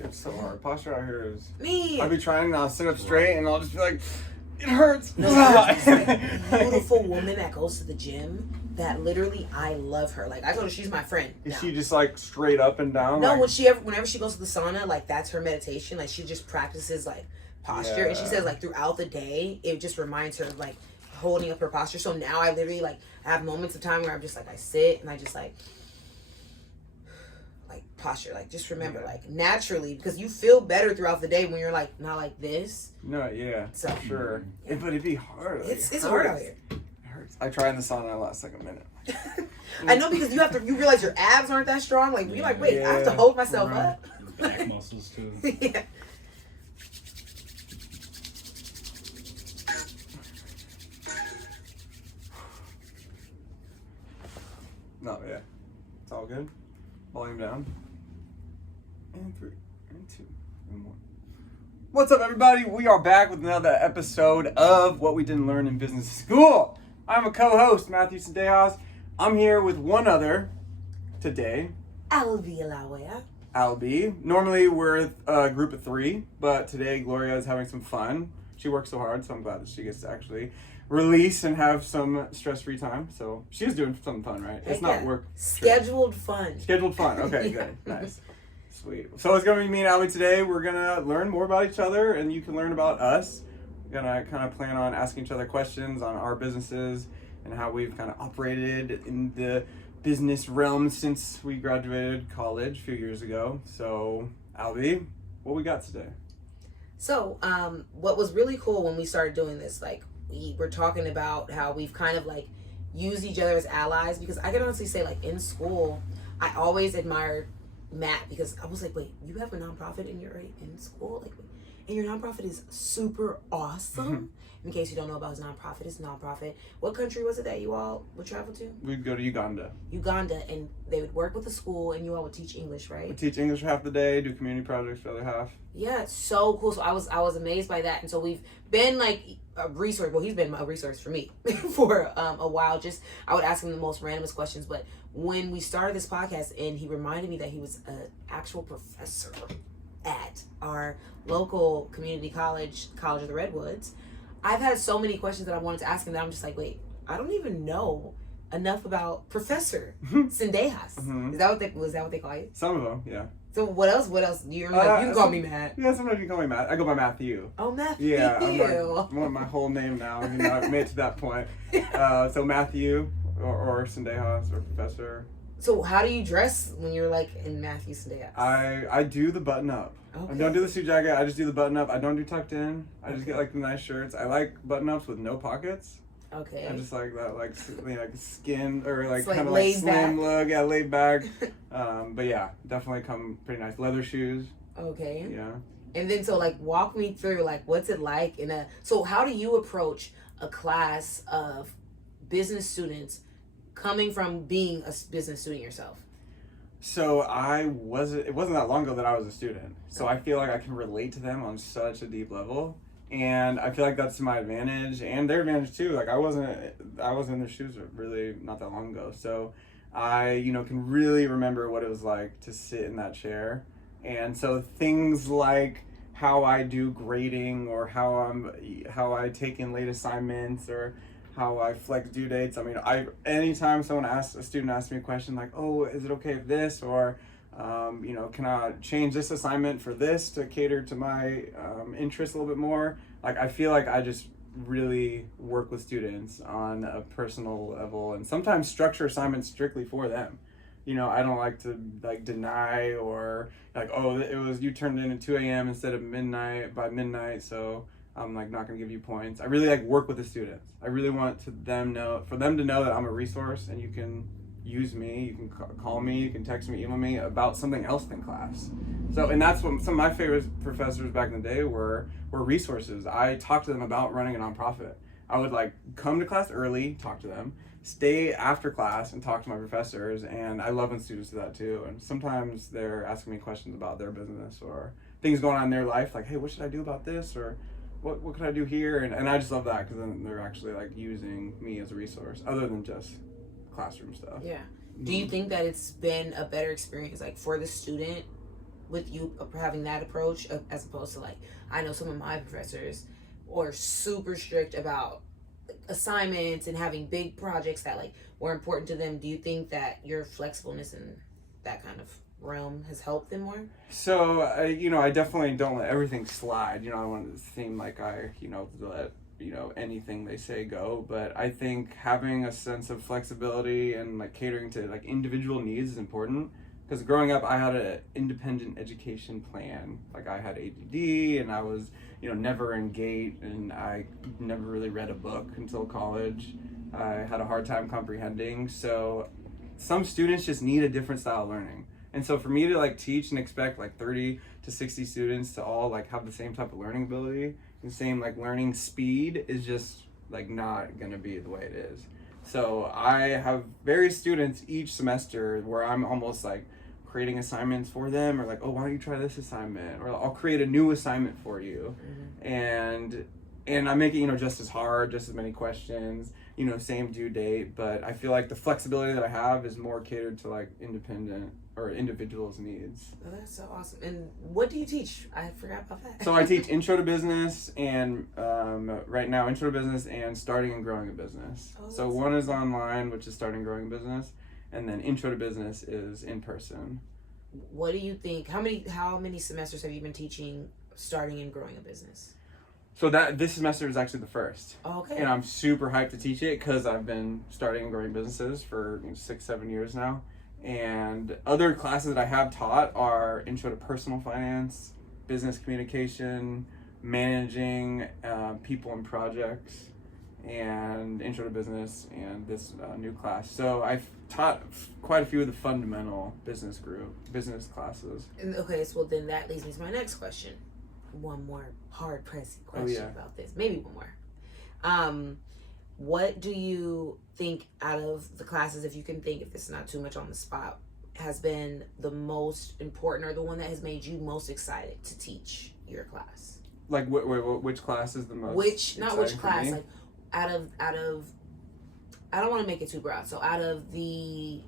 Dude, it's so hard. Posture out here is... Me. I'll be trying to sit up straight and I'll just be like, it hurts. No, there's this like, beautiful woman that goes to the gym that literally, I love her. Like, I told her she's my friend. Is now. she just like straight up and down? No, like... whenever she goes to the sauna, like that's her meditation. Like she just practices like posture, and she says like throughout the day, it just reminds her of like holding up her posture. So now I literally like have moments of time where I'm just like I sit and I just like posture, like just remember like naturally, because you feel better throughout the day when you're like not like this. No, yeah, so sure. Yeah. But it'd be hard. Like, it's hard out here. It hurts. I tried in the sauna, it lasts like a minute. I know, because you realize your abs aren't that strong. Like you're like, wait, I have to hold myself up. Back muscles too. Yeah. No, yeah. It's all good. Volume down. And 3, and 2, and 1. What's up, everybody? We are back with another episode of What We Didn't Learn in Business School. I'm a co-host, Matthew Sendejas. I'm here with one other today. Albie Alawea. Albie. Normally we're a group of 3, but today Gloria is having some fun. She works so hard, so I'm glad that she gets to actually release and have some stress-free time. So she's doing something fun, right? It's not work. Scheduled fun. Scheduled fun. Okay, good. Nice. Sweet. So it's going to be me and Albie today. We're going to learn more about each other, and you can learn about us. We're going to kind of plan on asking each other questions on our businesses and how we've kind of operated in the business realm since we graduated college a few years ago. So, Albie, what we got today? So, what was really cool when we started doing this, like, we were talking about how we've kind of, like, used each other as allies, because I can honestly say, like, in school, I always admired Matt, because I was like, wait, you have a nonprofit and you're already in school? Like, and your nonprofit is super awesome. In case you don't know about his nonprofit. What country was it that you all would travel to? We'd go to Uganda. Uganda, and they would work with the school, and you all would teach English, right? We teach English for half the day, do community projects for the other half. Yeah, it's so cool. So I was amazed by that, and so we've been like a resource. Well, he's been a resource for me for a while. Just I would ask him the most randomest questions, but when we started this podcast, and he reminded me that he was an actual professor at our local community college of the Redwoods. I've had so many questions that I wanted to ask him that I'm just like, wait, I don't even know enough about Professor Sendejas. Is that what they call you? Some of them, yeah. So what else? You're like, you can call me Matt. Yeah, sometimes you can call me Matt. I go by Matthew. Oh, Matthew. Yeah, I'm like my whole name now. You know, I've made it to that point. So Matthew or Sendejas or Professor. So how do you dress when you're like in Matthew Sendejas? I do the button up. Okay. I don't do the suit jacket. I just do the button up. I don't do tucked in. I just get like the nice shirts. I like button ups with no pockets. Okay. I just like that, like skin or like kind of like back. slim look. Yeah, laid back. But yeah, definitely come pretty nice. Leather shoes. Okay. Yeah. And then so like walk me through like what's it like so how do you approach a class of business students coming from being a business student yourself? So it wasn't that long ago that I was a student. So I feel like I can relate to them on such a deep level. And I feel like that's to my advantage and their advantage too. Like I wasn't in their shoes really not that long ago. So I, can really remember what it was like to sit in that chair. And so things like how I do grading or how I take in late assignments or how I flex due dates. I mean, anytime a student asks me a question like, oh, is it okay if this, or, can I change this assignment for this to cater to my interests a little bit more? Like, I feel like I just really work with students on a personal level and sometimes structure assignments strictly for them. I don't like to deny or you turned in at 2 a.m. instead of by midnight, so I'm not going to give you points. I really work with the students. I really want for them to know that I'm a resource and you can use me, you can call me, you can text me, email me about something else in class. So, and that's what some of my favorite professors back in the day were resources. I talked to them about running a nonprofit. I would come to class early, talk to them, stay after class and talk to my professors, and I love when students do that too. And sometimes they're asking me questions about their business or things going on in their life, like, hey, what should I do about this, or what can I do here? And I just love that because then they're actually using me as a resource other than just classroom stuff. Yeah. Do you think that it's been a better experience for the student with you having that approach as opposed to like, I know some of my professors are super strict about assignments and having big projects that like were important to them. Do you think that your flexibleness in that kind of realm has helped them more? So, I definitely don't let everything slide. I want it to seem like I, let, anything they say go. But I think having a sense of flexibility and like catering to like individual needs is important. Because growing up, I had an independent education plan. Like I had ADD and I was, never in GATE, and I never really read a book until college. I had a hard time comprehending. So some students just need a different style of learning. And so for me to like teach and expect like 30 to 60 students to all like have the same type of learning ability and same like learning speed is just like not gonna be the way it is. So I have various students each semester where I'm almost like creating assignments for them, or like, oh, why don't you try this assignment, or I'll create a new assignment for you. And I make it just as hard, just as many questions, same due date, but I feel like the flexibility that I have is more catered to like independent or individuals' needs. Oh, that's so awesome. And what do you teach? I forgot about that. So I teach Intro to Business and right now Intro to Business and Starting and Growing a Business. So one is online, which is Starting and Growing a Business, and then Intro to Business is in person. What do you think? How many semesters have you been teaching Starting and Growing a Business? So this semester is actually the first. Okay. And I'm super hyped to teach it because I've been starting and growing businesses for 6-7 years now. And other classes that I have taught are Intro to Personal Finance, Business Communication, Managing People and Projects, and Intro to Business, and this new class. So I've taught quite a few of the fundamental business classes. And okay, so then that leads me to my next question. One more hard pressing question about this. Maybe one more. What do you think out of the classes, if you can think, if it's not too much on the spot, has been the most important or the one that has made you most excited to teach your class? Like which class is the most not which class, like out of I don't want to make it too broad. So out of the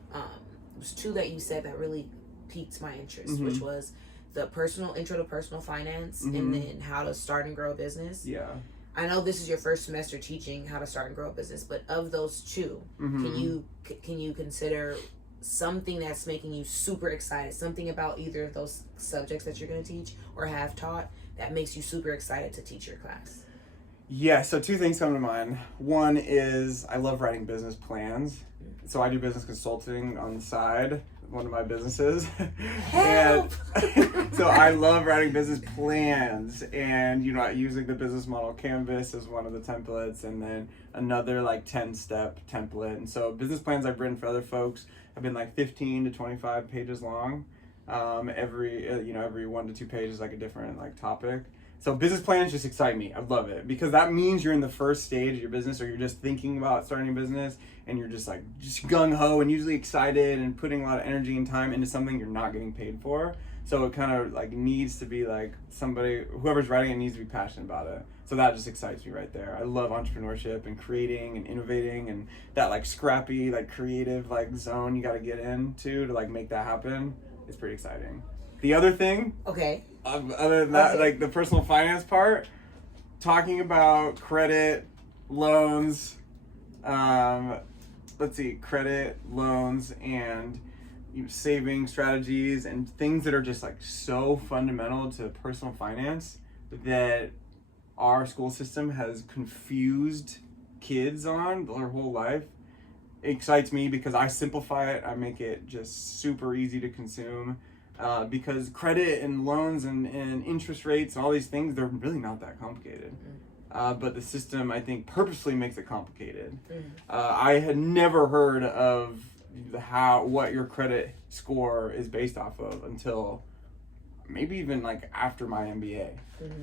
there's two that you said that really piqued my interest, which was the intro to personal finance, and then how to start and grow a business. Yeah. I know this is your first semester teaching how to start and grow a business, but of those two, can you consider something that's making you super excited, something about either of those subjects that you're going to teach or have taught that makes you super excited to teach your class? Yeah, so two things come to mind. One is I love writing business plans. So I do business consulting on the side, one of my businesses. And so I love writing business plans and, using the business model Canvas as one of the templates, and then another like 10-step template. And so business plans I've written for other folks have been like 15 to 25 pages long. Every 1 to 2 pages, like a different like topic. So business plans just excite me. I love it because that means you're in the first stage of your business, or you're just thinking about starting a business and you're just gung-ho and usually excited and putting a lot of energy and time into something you're not getting paid for. So it kind of like needs to be like whoever's writing it needs to be passionate about it. So that just excites me right there. I love entrepreneurship and creating and innovating, and that like scrappy, like creative like zone you got to get into to like make that happen. It's pretty exciting. The other thing, other than that, like the personal finance part, talking about credit, loans, credit, loans, and saving strategies and things that are just like so fundamental to personal finance that our school system has confused kids on their whole life. It excites me because I simplify it. I make it just super easy to consume. Because credit and loans and interest rates and all these things, they're really not that complicated. But the system, I think, purposely makes it complicated. I had never heard of what your credit score is based off of until maybe even like after my MBA.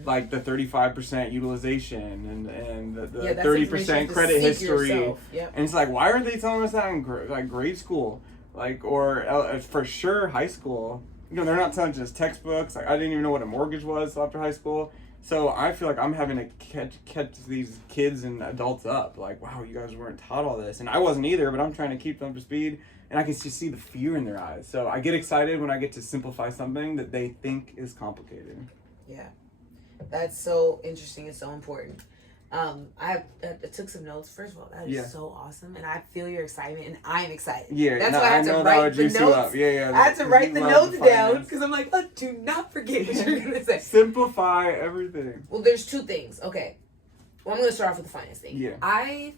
Like the 35% utilization and the 30% credit history. Yep. And it's like, why aren't they telling us that in grade school? Like, or for sure high school. They're not telling just textbooks. Like, I didn't even know what a mortgage was after high school. So I feel like I'm having to catch these kids and adults up. Like, wow, you guys weren't taught all this. And I wasn't either, but I'm trying to keep them up to speed. and I can just see the fear in their eyes. So I get excited when I get to simplify something that they think is complicated. Yeah, that's so interesting and so important. I took some notes. First of all, that is so awesome, and I feel your excitement, and I am excited. Yeah, that's why I had to write the notes. Yeah. I had to write the notes down because I'm like, oh, do not forget what you're gonna say. Simplify everything. Well, there's two things. Okay, well, I'm gonna start off with the finance thing. Yeah. I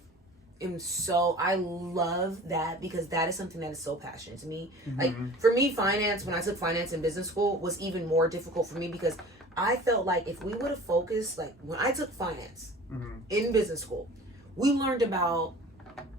love that because that is something that is so passionate to me. Like for me, finance, when I took finance in business school, was even more difficult for me because I felt like if we would have focused, like when I took finance in business school, we learned about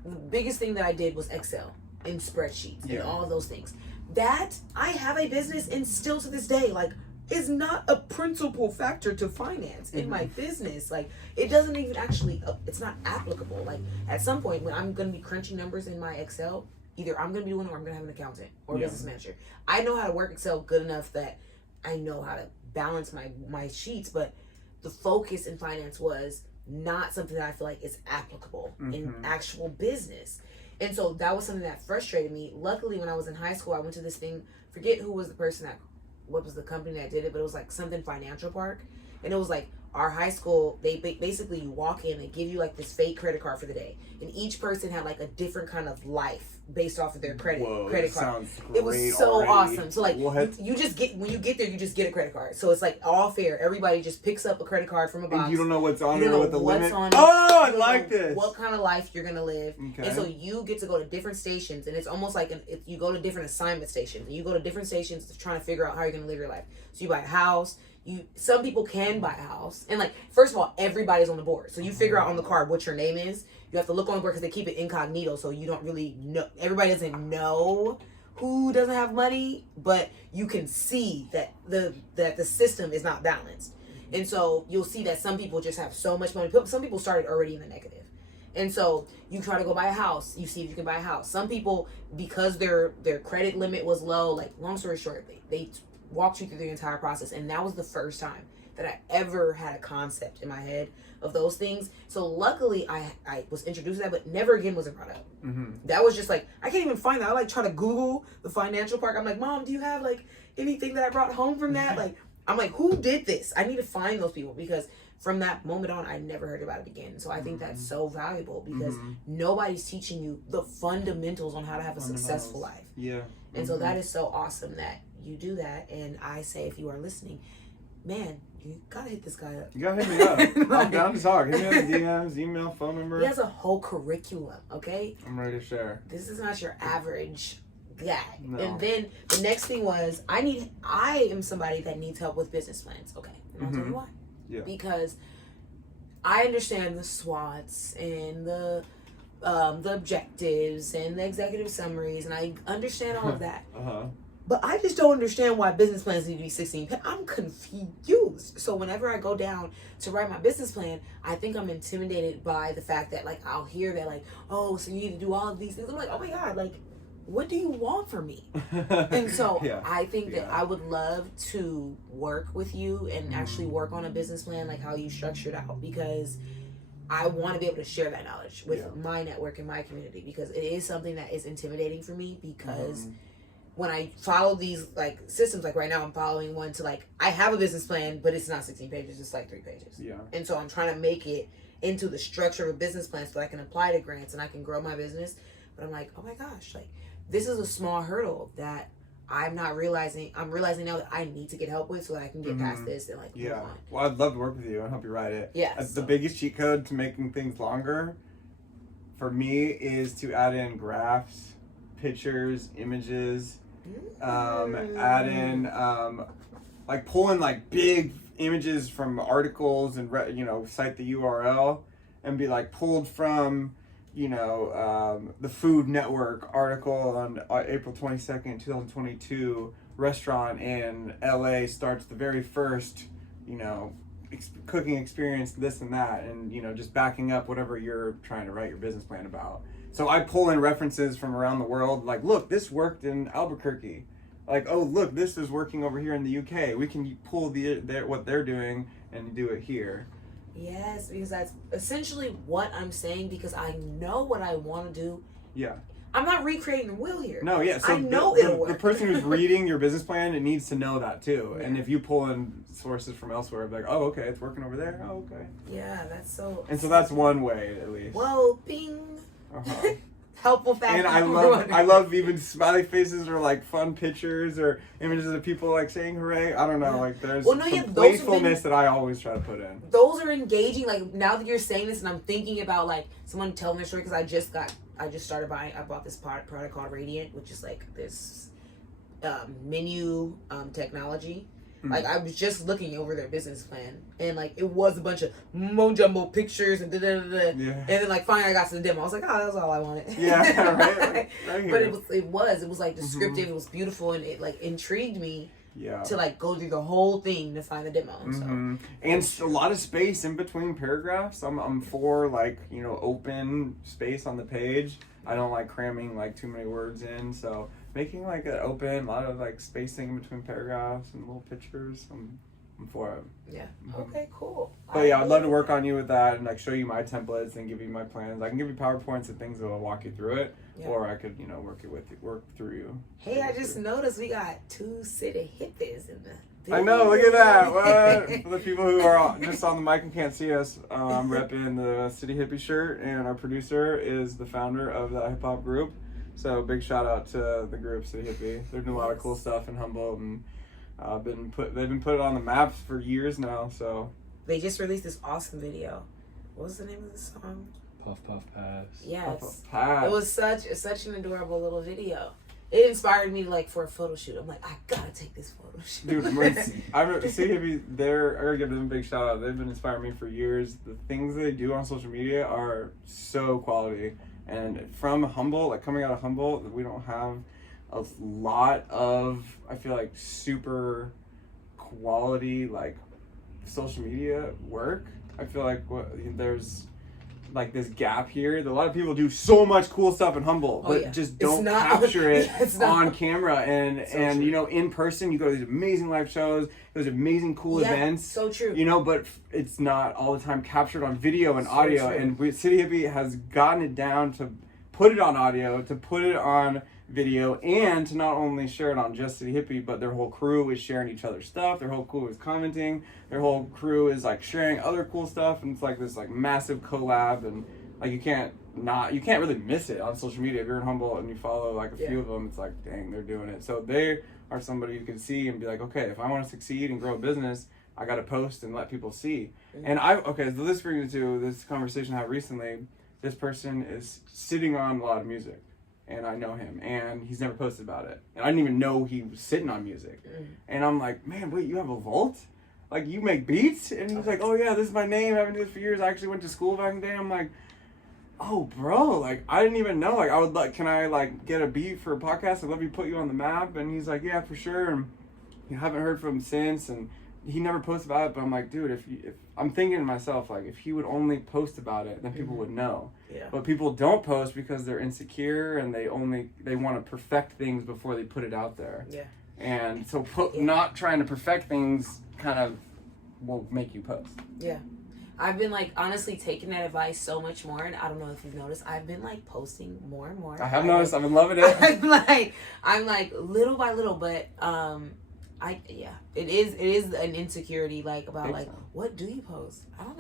the biggest thing that I did was Excel and spreadsheets and all of those things. That I have a business and still to this day, like, is not a principal factor to finance in my business. Like, it doesn't even actually, it's not applicable. Like, at some point when I'm going to be crunching numbers in my Excel, either I'm going to be doing it or I'm going to have an accountant or a business manager. I know how to work Excel good enough that I know how to balance my sheets, but the focus in finance was not something that I feel like is applicable in actual business. And so that was something that frustrated me. Luckily, when I was in high school, I went to this thing, forget who was the person that, what was the company that did it, but it was like something Financial Park. And it was like our high school, they basically, you walk in, they give you like this fake credit card for the day. And each person had like a different kind of life based off of their credit card. Sounds great. It was so already. awesome. So like you just get, when you get there, you just get a credit card. So it's like all fair. Everybody just picks up a credit card from a box. And you don't know what's on it or what the limit. On oh, I like this. What kind of life you're gonna live. Okay. And so you get to go to different stations, and it's almost like you go to different assignment stations, and you go to different stations trying to figure out how you're gonna live your life. So you buy a house. Some people can buy a house, and like, first of all, everybody's on the board. So you figure out on the card what your name is. You have to look on the board because they keep it incognito, so you don't really know. Everybody doesn't know who doesn't have money, but you can see that the system is not balanced. And so you'll see that some people just have so much money. Some people started already in the negative. And so you try to go buy a house. You see if you can buy a house. Some people, because their credit limit was low, like, long story short, they walked you through the entire process. And that was the first time that I ever had a concept in my head of those things. So luckily I was introduced to that, but never again was it brought up. That was just like, I can't even find that. I like try to Google the Financial Park. I'm like, Mom, do you have like anything that I brought home from that? Like, I'm like, who did this? I need to find those people, because from that moment on, I never heard about it again. So I think that's so valuable, because nobody's teaching you the fundamentals on how to have a successful life. Yeah. And so that is so awesome that you do that. And I say, if you are listening, man, you gotta hit this guy up. You gotta hit me up. I'm down to talk. Hit me up, DMs, email, phone number. He has a whole curriculum, okay? I'm ready to share. This is not your average guy. No. And then the next thing was, I am somebody that needs help with business plans. Okay, and I'll tell you why. Yeah. Because I understand the SWOTs and the objectives and the executive summaries, and I understand all of that. But I just don't understand why business plans need to be 16 pages. I'm confused. So whenever I go down to write my business plan, I think I'm intimidated by the fact that, like, I'll hear that, like, oh, so you need to do all of these things. I'm like, oh my God, like, what do you want from me? And so I think that I would love to work with you and actually work on a business plan, like how you structured out, because I want to be able to share that knowledge with my network and my community, because it is something that is intimidating for me, because when I follow these like systems, like right now I'm following one to, like, I have a business plan, but it's not 16 pages, it's like 3 pages. Yeah. And so I'm trying to make it into the structure of a business plan so that I can apply to grants and I can grow my business. But I'm like, oh my gosh, like, this is a small hurdle that I'm realizing now that I need to get help with so that I can get past this and, like, move on. Well, I'd love to work with you and help you write it. Yes. The biggest cheat code to making things longer for me is to add in graphs, pictures, images, add in like pull in like big images from articles and cite the URL and be like pulled from the Food Network article on April 22nd, 2022. Restaurant in LA starts the very first cooking experience, this and that, and just backing up whatever you're trying to write your business plan about. So I pull in references from around the world, like, look, this worked in Albuquerque. Like, oh, look, this is working over here in the UK. We can pull what they're doing and do it here. Yes, because that's essentially what I'm saying, because I know what I want to do. Yeah. I'm not recreating the wheel here. No, yeah. So I know it'll work. The person who's reading your business plan, it needs to know that too. Yeah. And if you pull in sources from elsewhere, like, oh, okay, it's working over there. Oh, okay. Yeah, that's so. And so that's one way, at least. Whoa, bing. Uh-huh. Helpful fact. And I love even smiley faces or like fun pictures or images of people like saying hooray. I don't know, like there's some playfulness that I always try to put in. Those are engaging. Like now that you're saying this, and I'm thinking about like someone telling their story because I just started buying. I bought this product called Radiant, which is like this menu technology. Mm-hmm. Like I was just looking over their business plan, and like it was a bunch of jumbo pictures and yeah. And then like finally I got to the demo. I was like, oh, that's all I wanted. Yeah, right But it was like descriptive. Mm-hmm. It was beautiful, and it like intrigued me. Yeah. To like go through the whole thing to find the demo. Mm-hmm. So. And a lot of space in between paragraphs. I'm for like, you know, open space on the page. I don't like cramming like too many words in. So making like an open, a lot of like spacing in between paragraphs and little pictures. I'm for it. Yeah. Okay, cool. But yeah, I'd love to work on you with that and like show you my templates and give you my plans. I can give you PowerPoints and things that will walk you through it. Yeah. Or I could, you know, work through you. Hey, I just noticed we got 2 city hippies in the video. I know, look at that. What? For the people who are just on the mic and can't see us, I'm repping the City Hippie shirt, and our producer is the founder of the hip hop group. So big shout out to the group City Hippie. They're doing a lot of cool stuff in Humboldt, and they've been put on the maps for years now. So they just released this awesome video. What was the name of the song? Puff Puff Pass. Yes. Puff, puff, pass. It was such an adorable little video. It inspired me like for a photo shoot. I'm like, I gotta take this photo shoot. Dude, I remember City Hippie, I gotta give them a big shout out. They've been inspiring me for years. The things they do on social media are so quality. And from Humboldt, like coming out of Humboldt, we don't have a lot of, I feel like, super quality like social media work. I feel like there's like this gap here. A lot of people do so much cool stuff in Humboldt, but just don't capture it on camera. And you know, in person, you go to these amazing live shows, those amazing cool events. So true. You know, but it's not all the time captured on video and audio. True. And City Hippie has gotten it down to put it on audio, to put it on video, and to not only share it on just City Hippie, but their whole crew is sharing each other's stuff. Their whole crew is commenting. Their whole crew is like sharing other cool stuff, and it's like this like massive collab. And like you can't really miss it on social media. If you're in Humboldt and you follow like a few of them, it's like, dang, they're doing it. So they are somebody you can see and be like, okay, if I want to succeed and grow a business, I got to post and let people see. Mm-hmm. And so this brings me to this conversation I had recently. This person is sitting on a lot of music. And I know him, and he's never posted about it. And I didn't even know he was sitting on music. And I'm like, man, wait, you have a vault? Like, you make beats? And he's like, oh yeah, this is my name, I've been doing this for years, I actually went to school back in the day. I'm like, oh bro, like, I didn't even know. Like, I would like, can I like get a beat for a podcast? I'd love you to put you on the map. And he's like, yeah, for sure. And you haven't heard from him since, and he never posted about it. But I'm like, dude, if I'm thinking to myself, like, if he would only post about it, then people would know. Yeah. But people don't post because they're insecure and they want to perfect things before they put it out there. Yeah. And so not trying to perfect things kind of will make you post. Yeah. I've been like honestly taking that advice so much more, and I don't know if you've noticed, I've been like posting more and more. I have noticed. I've been loving it. I'm like little by little, but it is an insecurity like about like what do you post? I don't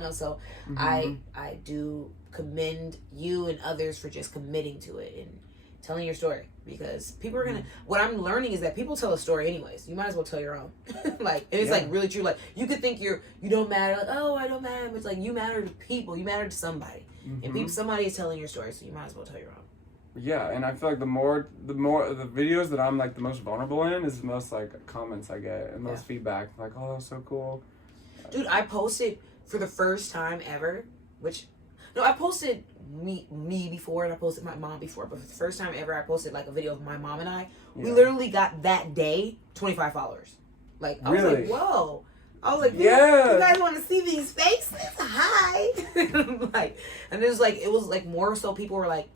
know. So I do commend you and others for just committing to it and telling your story, because people are gonna what I'm learning is that people tell a story anyways. You might as well tell your own. Like, and it's like really true. Like, you could think you don't matter, like, oh, I don't matter, but it's like you matter to people, you matter to somebody. And somebody is telling your story, so you might as well tell your own. Yeah, and I feel like the more the videos that I'm like the most vulnerable in is the most like comments I get and most feedback. Like, oh, that's so cool. Dude, I posted for the first time ever, I posted me before, and I posted my mom before, but for the first time ever I posted like a video of my mom and I. We literally got that day 25 followers. Like, I was like, whoa. I was like, you guys want to see these faces? Hi. Like, and it was like more so people were like,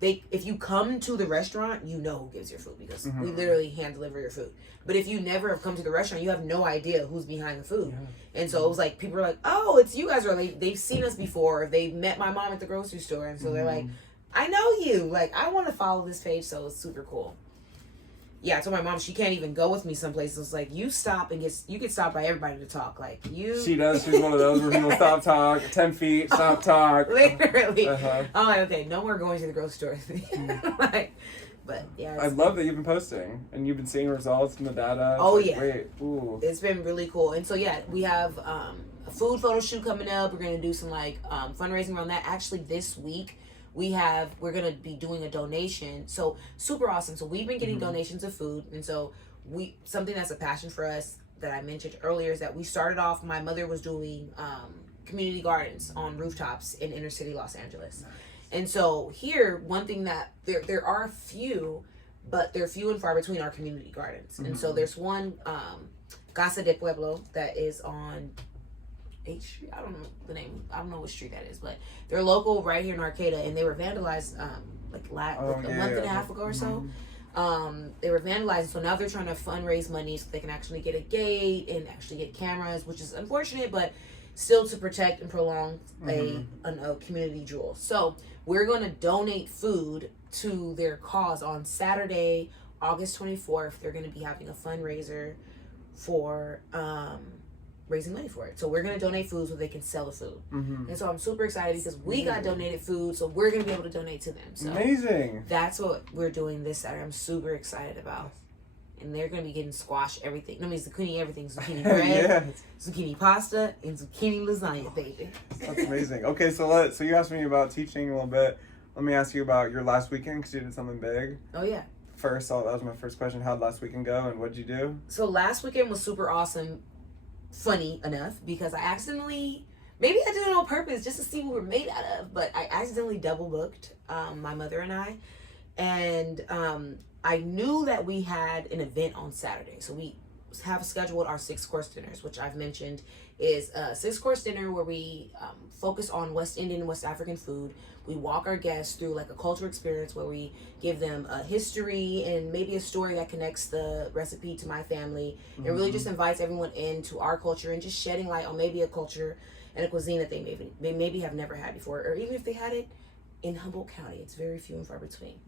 if you come to the restaurant, you know who gives your food, because we literally hand deliver your food. But if you never have come to the restaurant, you have no idea who's behind the food. Yeah. And so it was like, people were like, oh, it's you guys, or they've seen us before, or they've met my mom at the grocery store, and so they're like, I know you. Like, I want to follow this page, so it's super cool. Yeah, I told my mom she can't even go with me some places. Like, you stop and you get stopped by everybody to talk. Like, you. She does. She's one of those where people stop talk, 10 feet, stop talk. Literally. Uh-huh. I'm like, okay, no more going to the grocery store. Like, but yeah. I love that you've been posting and you've been seeing results from the data. Oh, like, yeah. Wait, ooh. It's been really cool. And so, yeah, we have a food photo shoot coming up. We're going to do some, like, fundraising around that. Actually, this week, we're going to be doing a donation. So, super awesome. So, we've been getting donations of food. And so, something that's a passion for us that I mentioned earlier is that we started off, my mother was doing community gardens on rooftops in inner city Los Angeles. Nice. And so here, one thing that there are a few, but they're few and far between our community gardens. Mm-hmm. And so there's one, Casa de Pueblo, that is on 8th Street. I don't know the name. I don't know what street that is, but they're local right here in Arcata, and they were vandalized a month and a half ago or so. They were vandalized, so now they're trying to fundraise money so they can actually get a gate and actually get cameras, which is unfortunate, but still to protect and prolong a community jewel. So we're going to donate food to their cause on Saturday, August 24th. They're going to be having a fundraiser for raising money for it. So we're going to donate food so they can sell the food. And so I'm super excited because we got donated food, so we're going to be able to donate to them. So amazing. That's what we're doing this Saturday. I'm super excited about. And they're going to be getting squash everything. I mean, zucchini everything. Zucchini bread, zucchini pasta, and zucchini lasagna, baby. That's amazing. Okay, so you asked me about teaching a little bit. Let me ask you about your last weekend because you did something big. Oh, yeah. First, that was my first question. How'd last weekend go and what'd you do? So last weekend was super awesome, funny enough, because I accidentally, maybe I did it on purpose just to see what we're made out of, but I accidentally double booked my mother and I. And I knew that we had an event on Saturday. So we have scheduled our 6-course dinners, which I've mentioned is a 6-course dinner where we focus on West Indian and West African food. We walk our guests through like a cultural experience where we give them a history and maybe a story that connects the recipe to my family, and really just invites everyone into our culture and just shedding light on maybe a culture and a cuisine that they maybe have never had before, or even if they had it in Humboldt County, it's very few and far between.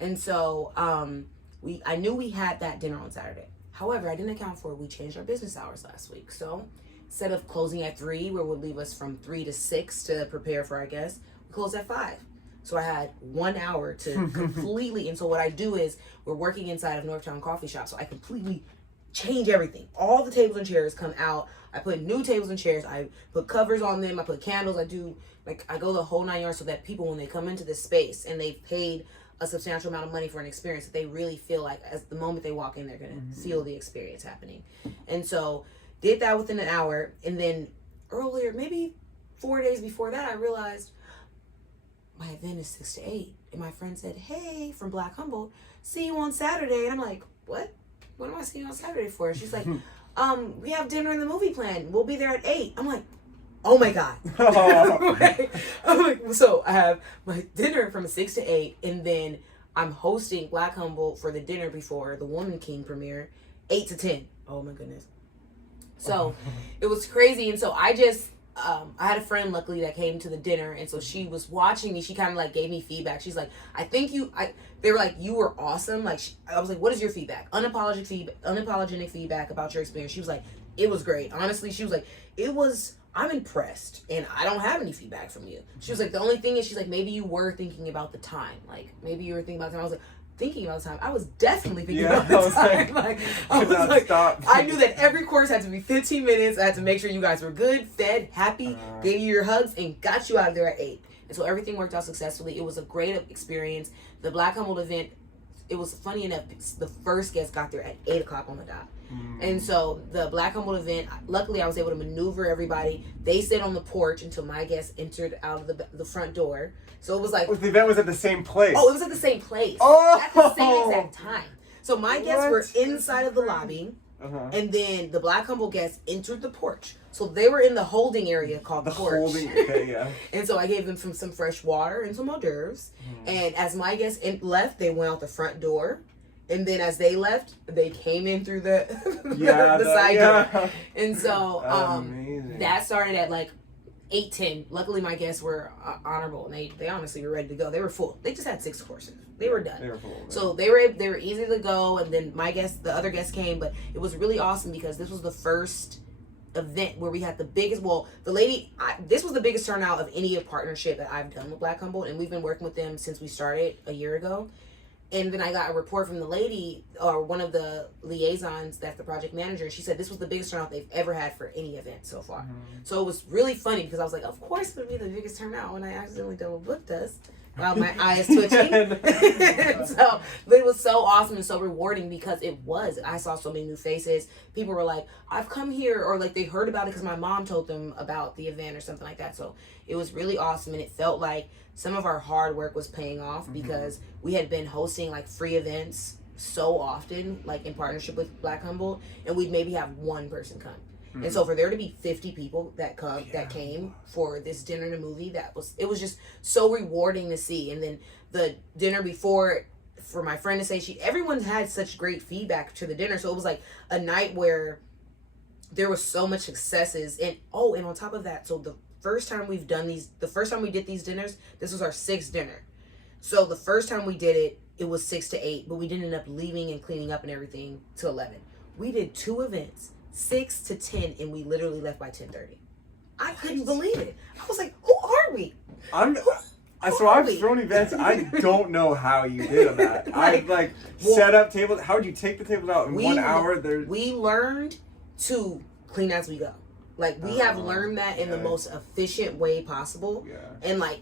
And so I knew we had that dinner on Saturday. However, I didn't account for we changed our business hours last week. So instead of closing at 3, where it would leave us from 3 to 6 to prepare for our guests, we closed at 5. So I had 1 hour to completely, and so what I do is we're working inside of Northtown Coffee Shop, so I completely change everything. All the tables and chairs come out. I put new tables and chairs. I put covers on them. I put candles. I go the whole 9 yards so that people, when they come into this space and they've paid a substantial amount of money for an experience, that they really feel like as the moment they walk in, they're going to feel the experience happening. And so did that within an hour. And then earlier, maybe 4 days before that, I realized my event is 6 to 8. And my friend said, hey, from Black Humboldt, see you on Saturday. And I'm like, what? What am I seeing you on Saturday for? She's like, we have dinner in the movie plan. We'll be there at 8. I'm like, oh my God. I'm like, so I have my dinner from 6 to 8, and then I'm hosting Black Humboldt for the dinner before the Woman King premiere, 8 to 10. Oh my goodness. So it was crazy. And so I just, I had a friend luckily that came to the dinner, and so she was watching me. She kind of like gave me feedback. She's like, they were like, you were awesome. Like, I was like, what is your feedback? Unapologetic feedback about your experience. She was like, it was great. Honestly, she was like, I'm impressed, and I don't have any feedback from you. She was like, the only thing is, she's like, maybe you were thinking about the time. Like, maybe you were thinking about the time. I was like, thinking about the time. I was definitely thinking about the time. I knew that every course had to be 15 minutes. I had to make sure you guys were good, fed, happy, gave you your hugs, and got you out of there at 8. And so everything worked out successfully. It was a great experience. The Black Humboldt event, it was funny enough, the first guest got there at 8 o'clock on the dot. And so the Black Humboldt event, luckily I was able to maneuver everybody. They stayed on the porch until my guests entered out of the front door. So it was like... the event was at the same place. Oh, it was at the same place. Oh! At the same exact time. So my guests were inside of the lobby. And then the Black Humboldt guests entered the porch. So they were in the holding area called the porch. Okay, yeah. And so I gave them some fresh water and some hors d'oeuvres. And as my guests left, they went out the front door. And then as they left, they came in through the side door. And so that started at like 8-10. Luckily, my guests were honorable, and they honestly were ready to go. They were full. They just had 6 courses. They were done. They were full. So they were easy to go, and then the other guests came, but it was really awesome because this was the first event where we had the biggest. Well, this was the biggest turnout of any partnership that I've done with Black Humboldt, and we've been working with them since we started a year ago. And then I got a report from the lady, or one of the liaisons that's the project manager, and she said this was the biggest turnout they've ever had for any event so far. So it was really funny because I was like, of course it would be the biggest turnout when I accidentally double booked us. Wow, my eye is twitching. So, but it was so awesome and so rewarding because it was. I saw so many new faces. People were like, I've come here, or like they heard about it because my mom told them about the event or something like that. So it was really awesome, and it felt like some of our hard work was paying off because we had been hosting like free events so often, like in partnership with Black Humboldt, and we'd maybe have one person come. And so for there to be 50 people that came for this dinner and a movie, it was just so rewarding to see. And then the dinner before, for my friend to say, everyone had such great feedback to the dinner. So it was like a night where there was so much successes. And on top of that, so the first time we did these dinners, this was our 6th dinner. So the first time we did it was 6 to 8, but we didn't end up leaving and cleaning up and everything till 11. We did 2 events. 6 to 10, and we literally left by 10:30. I couldn't believe it. I was like, who are we? I've thrown events. I don't know how you did that. Set up tables. How would you take the tables out in 1 hour? We learned to clean as we go. Like, we have learned that in the most efficient way possible. Yeah. And like,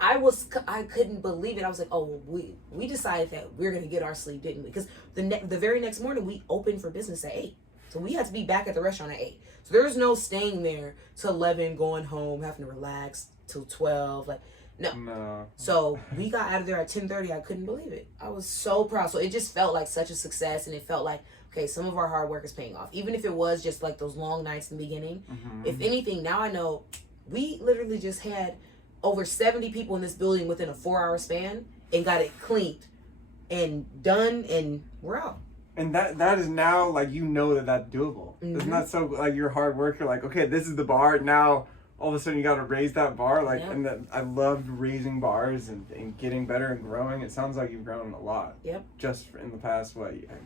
I couldn't believe it. I was like, we decided that we're gonna get our sleep, didn't we? Because the very next morning we opened for business at 8. So we had to be back at the restaurant at 8. So there was no staying there till 11, going home, having to relax till 12. Like, no. So we got out of there at 10:30. I couldn't believe it. I was so proud. So it just felt like such a success, and it felt like, okay, some of our hard work is paying off. Even if it was just like those long nights in the beginning. If anything, now I know we literally just had over 70 people in this building within a 4-hour span and got it cleaned and done, and we're out. And that is now, like, that's doable. It's not so, like, your hard work, you're like, okay, this is the bar, now all of a sudden you got to raise that bar. Like, and I loved raising bars and getting better and growing. It sounds like you've grown a lot. Yep. Just in the past,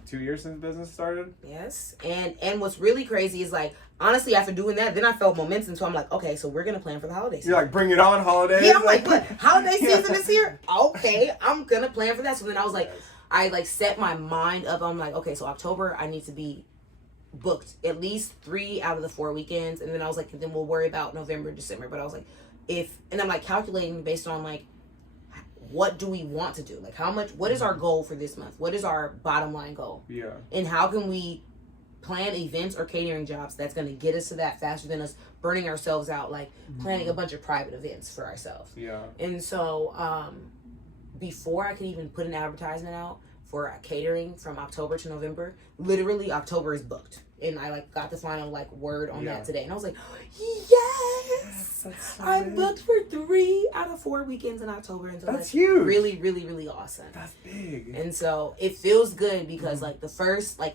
2 years since business started? Yes. And what's really crazy is, like, honestly, after doing that, then I felt momentum. So I'm like, okay, so we're going to plan for the holiday season. You're like, bring it on, holidays. Yeah, I'm like, what? Holiday season is here? Okay, I'm going to plan for that. So then I was like, I like set my mind up. I'm like, okay, so October, I need to be booked at least 3 out of the 4 weekends. And then I was like, then we'll worry about November, December. But I was like, and I'm like calculating based on like, what do we want to do? Like, what is our goal for this month? What is our bottom line goal? Yeah. And how can we plan events or catering jobs that's going to get us to that faster than us burning ourselves out, like planning a bunch of private events for ourselves. Yeah. And so, before I could even put an advertisement out for catering from October to November, literally October is booked. And I like got the final like word on that today. And I was like, yes, I'm booked for 3 out of 4 weekends in October. And so that's huge. Really, really, really awesome. That's big. And so it feels good because like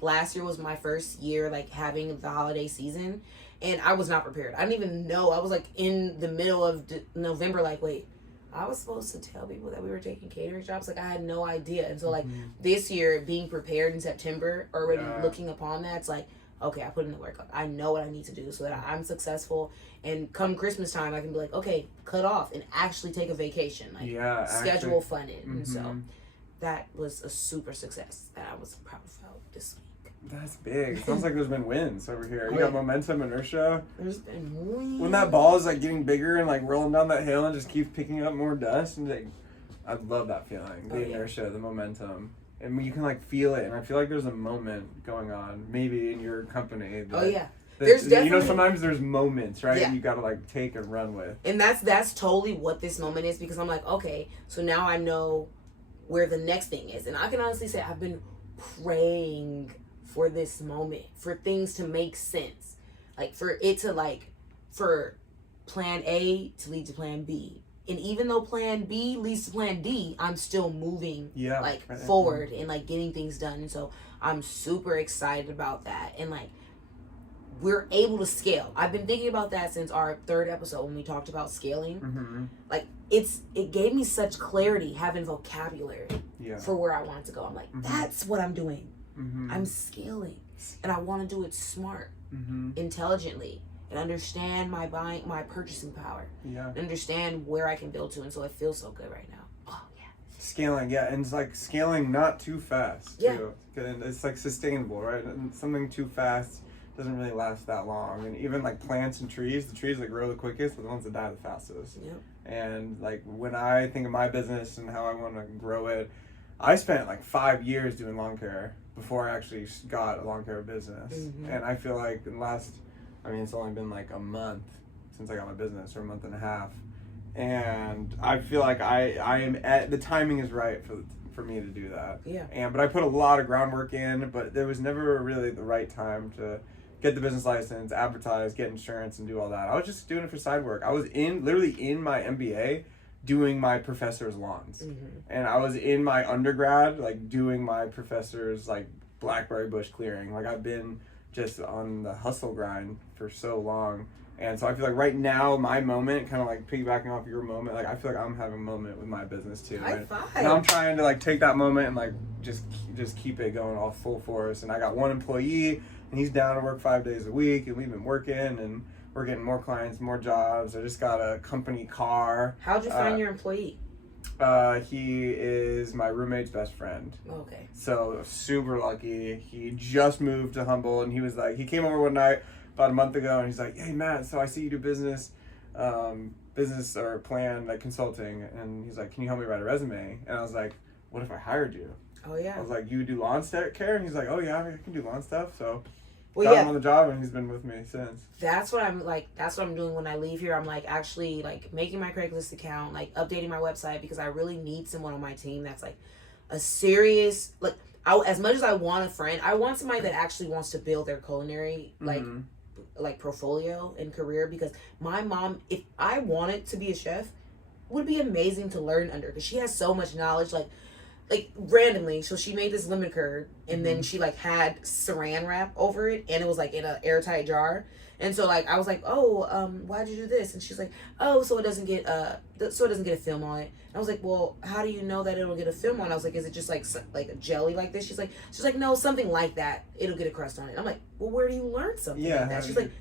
last year was my first year like having the holiday season, and I was not prepared. I didn't even know. I was like in the middle of November, like, wait, I was supposed to tell people that we were taking catering jobs. Like, I had no idea. And so, like, this year, being prepared in September, already looking upon that, it's like, okay, I put in the work. I know what I need to do so that I'm successful. And come Christmas time, I can be like, okay, cut off and actually take a vacation. Like, schedule fun in. And so, that was a super success that I was proud of this week. That's big. It sounds like there's been wins over here. You got momentum, inertia. There's been wins. When that ball is like getting bigger and like rolling down that hill and just keeps picking up more dust, and like, I love that feeling. The inertia, the momentum, and you can like feel it. And I feel like there's a moment going on, maybe in your company. There's definitely, sometimes there's moments, right? You got to like take and run with. And that's totally what this moment is, because I'm like, okay, so now I know where the next thing is, and I can honestly say I've been praying for this moment, for things to make sense, like for it to like, for plan A to lead to plan B, and even though plan B leads to plan D, I'm still moving forward and like getting things done. And so I'm super excited about that. And like we're able to scale. I've been thinking about that since our 3rd episode when we talked about scaling. Mm-hmm. Like it gave me such clarity having vocabulary Yeah. for where I wanted to go. I'm like, that's what I'm doing. Mm-hmm. I'm scaling, and I want to do it smart, Mm-hmm. intelligently, and understand my purchasing power. Yeah. And understand where I can build to, and so it feels so good right now. Oh yeah. Scaling, yeah, and it's like scaling not too fast, Yeah. too. And it's like sustainable, right? And something too fast doesn't really last that long. And even like plants and trees, the trees that grow the quickest are the ones that die the fastest. Yep. And like when I think of my business and how I want to grow it, I spent like 5 years doing lawn care before I actually got a lawn care business. Mm-hmm. And I feel like it's only been like a month since I got my business, or a month and a half. And I feel like I am the timing is right for me to do that. Yeah. But I put a lot of groundwork in, but there was never really the right time to get the business license, advertise, get insurance, and do all that. I was just doing it for side work. I was literally in my MBA doing my professor's lawns. Mm-hmm. And I was in my undergrad, like doing my professor's like blackberry bush clearing. Like I've been just on the hustle grind for so long. And so I feel like right now, my moment, kind of like piggybacking off your moment, like I feel like I'm having a moment with my business too. High five. And I'm trying to like take that moment and like just keep it going all full force. And I got one employee, and he's down to work 5 days a week, and we've been working, and we're getting more clients, more jobs. I just got a company car. How'd you find your employee? He is my roommate's best friend. Okay. So super lucky. He just moved to Humboldt, and he was like, he came over one night about a month ago, and he's like, "Hey Matt, so I see you do business or plan like consulting," and he's like, "Can you help me write a resume?" And I was like, "What if I hired you?" Oh yeah. I was like, "You do lawn care?" And he's like, "Oh yeah, I can do lawn stuff." So Well, got yeah. him on the job, and he's been with me since. That's what I'm doing when I leave here. I'm like actually like making my Craigslist account, like updating my website, because I really need someone on my team that's like a serious, like as much as I want a friend, I want somebody that actually wants to build their culinary like portfolio and career, because my mom, if I wanted to be a chef, would be amazing to learn under, because she has so much knowledge, like randomly. So she made this lemon curd, and then she like had saran wrap over it, and it was like in an airtight jar. And so like I was like, "Oh, why'd you do this?" And she's like, "Oh, so it doesn't get a film on it." And I was like, "Well, how do you know that it'll get a film on it?" I was like, "Is it just like a jelly like this?" She's like, "No, something like that. It'll get a crust on it." I'm like, "Well, where do you learn something like that?" She's like,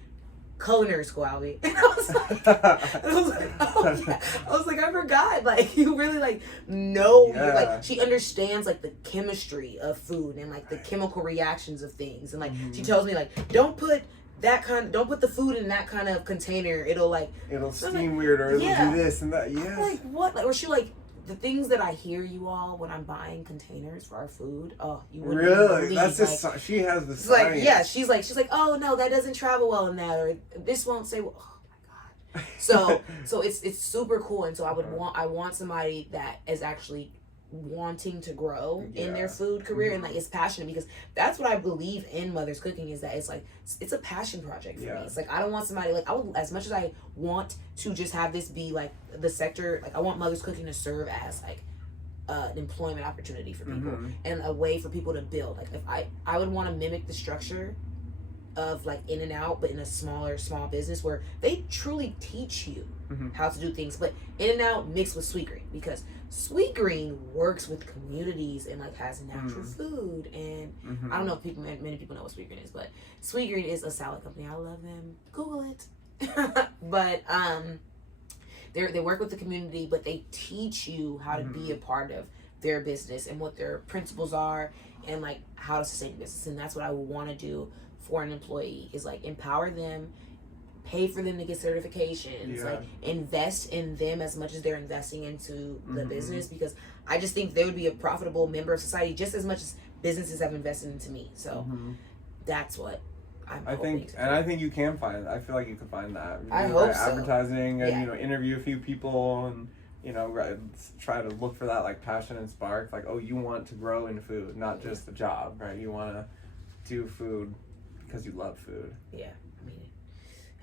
"Culinary school, Albie." And I was like, "Oh yeah." I was like, "I forgot. Like you really like know." Yeah. Like she understands like the chemistry of food and like the chemical reactions of things, and like she tells me like, don't put the food in that kind of container. It'll steam weird, or it'll do this and that. Yeah. I'm like, what? Or she like the things that I hear you all when I'm buying containers for our food. Oh, you wouldn't even Really? believe, That's like, just she has the it's science. like, yeah, she's like, "Oh no, that doesn't travel well in that, or this won't say well." Oh my god. So it's super cool, and so I want somebody that is actually wanting to grow in their food career and like is passionate, because that's what I believe in Mother's Cooking, is that it's like it's a passion project for me. It's like I don't want somebody like, I would, as much as I want to just have this be like the sector, like I want Mother's Cooking to serve as like an employment opportunity for people and a way for people to build. Like if I would want to mimic the structure of like In-N-Out, but in a small business where they truly teach you how to do things. But In-N-Out mixed with Sweetgreen, because Sweetgreen works with communities and like has natural food. And I don't know if many people know what Sweetgreen is, but Sweetgreen is a salad company. I love them. Google it. But they work with the community, but they teach you how to be a part of their business and what their principles are and like how to sustain business. And that's what I would want to do for an employee, is like empower them, pay for them to get certifications, like invest in them as much as they're investing into the business, because I just think they would be a profitable member of society just as much as businesses have invested into me. So that's what I think you can find it. I feel like you can find that. I hope so. Advertising and interview a few people and try to look for that like passion and spark. Like, oh, you want to grow in food, not just a job, right? You want to do food because you love food. Yeah, I mean,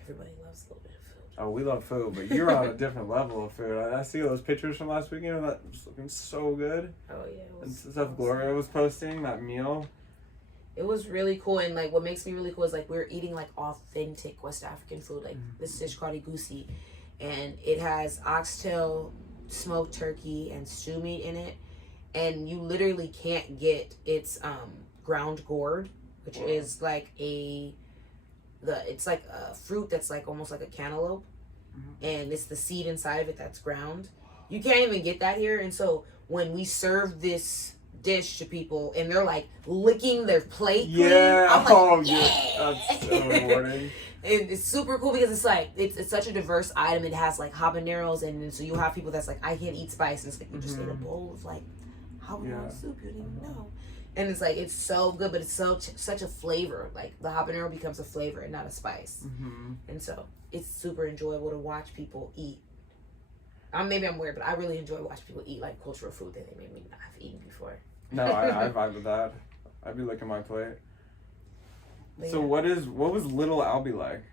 everybody loves a little bit of food. Oh, we love food, but you're on a different level of food. I see those pictures from last weekend. That was looking so good. Oh yeah. And stuff Gloria was posting, that meal. It was really cool, and like what makes me really cool is like we're eating like authentic West African food. Like this dish called igusi, and it has oxtail, smoked turkey, and stew meat in it, and you literally can't get its ground gourd, which is like it's like a fruit that's like almost like a cantaloupe, and it's the seed inside of it that's ground. You can't even get that here, and so when we serve this dish to people and they're like licking their plate clean, I'm like, that's so rewarding. And it's super cool because it's like it's such a diverse item. It has like habaneros, and so you have people that's like, I can't eat spice, and it's like you just ate a bowl of like habanero soup, you didn't even know. And it's like it's so good, but it's such a flavor. Like the habanero becomes a flavor and not a spice, and so it's super enjoyable to watch people eat. Maybe I'm weird, but I really enjoy watching people eat like cultural food that they maybe not have eaten before. No, I vibe with that. I'd be licking my plate. But so what was Little Albie like?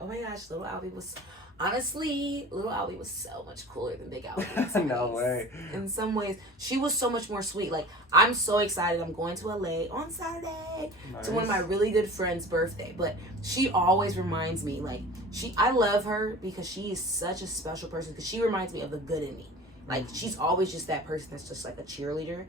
Oh my gosh, Little Albie was so much cooler than Big Albie. No way. In some ways, she was so much more sweet. Like, I'm so excited. I'm going to LA on Saturday to one of my really good friends' birthday. But she always reminds me, like, I love her because she is such a special person because she reminds me of the good in me. Like, she's always just that person that's just like a cheerleader.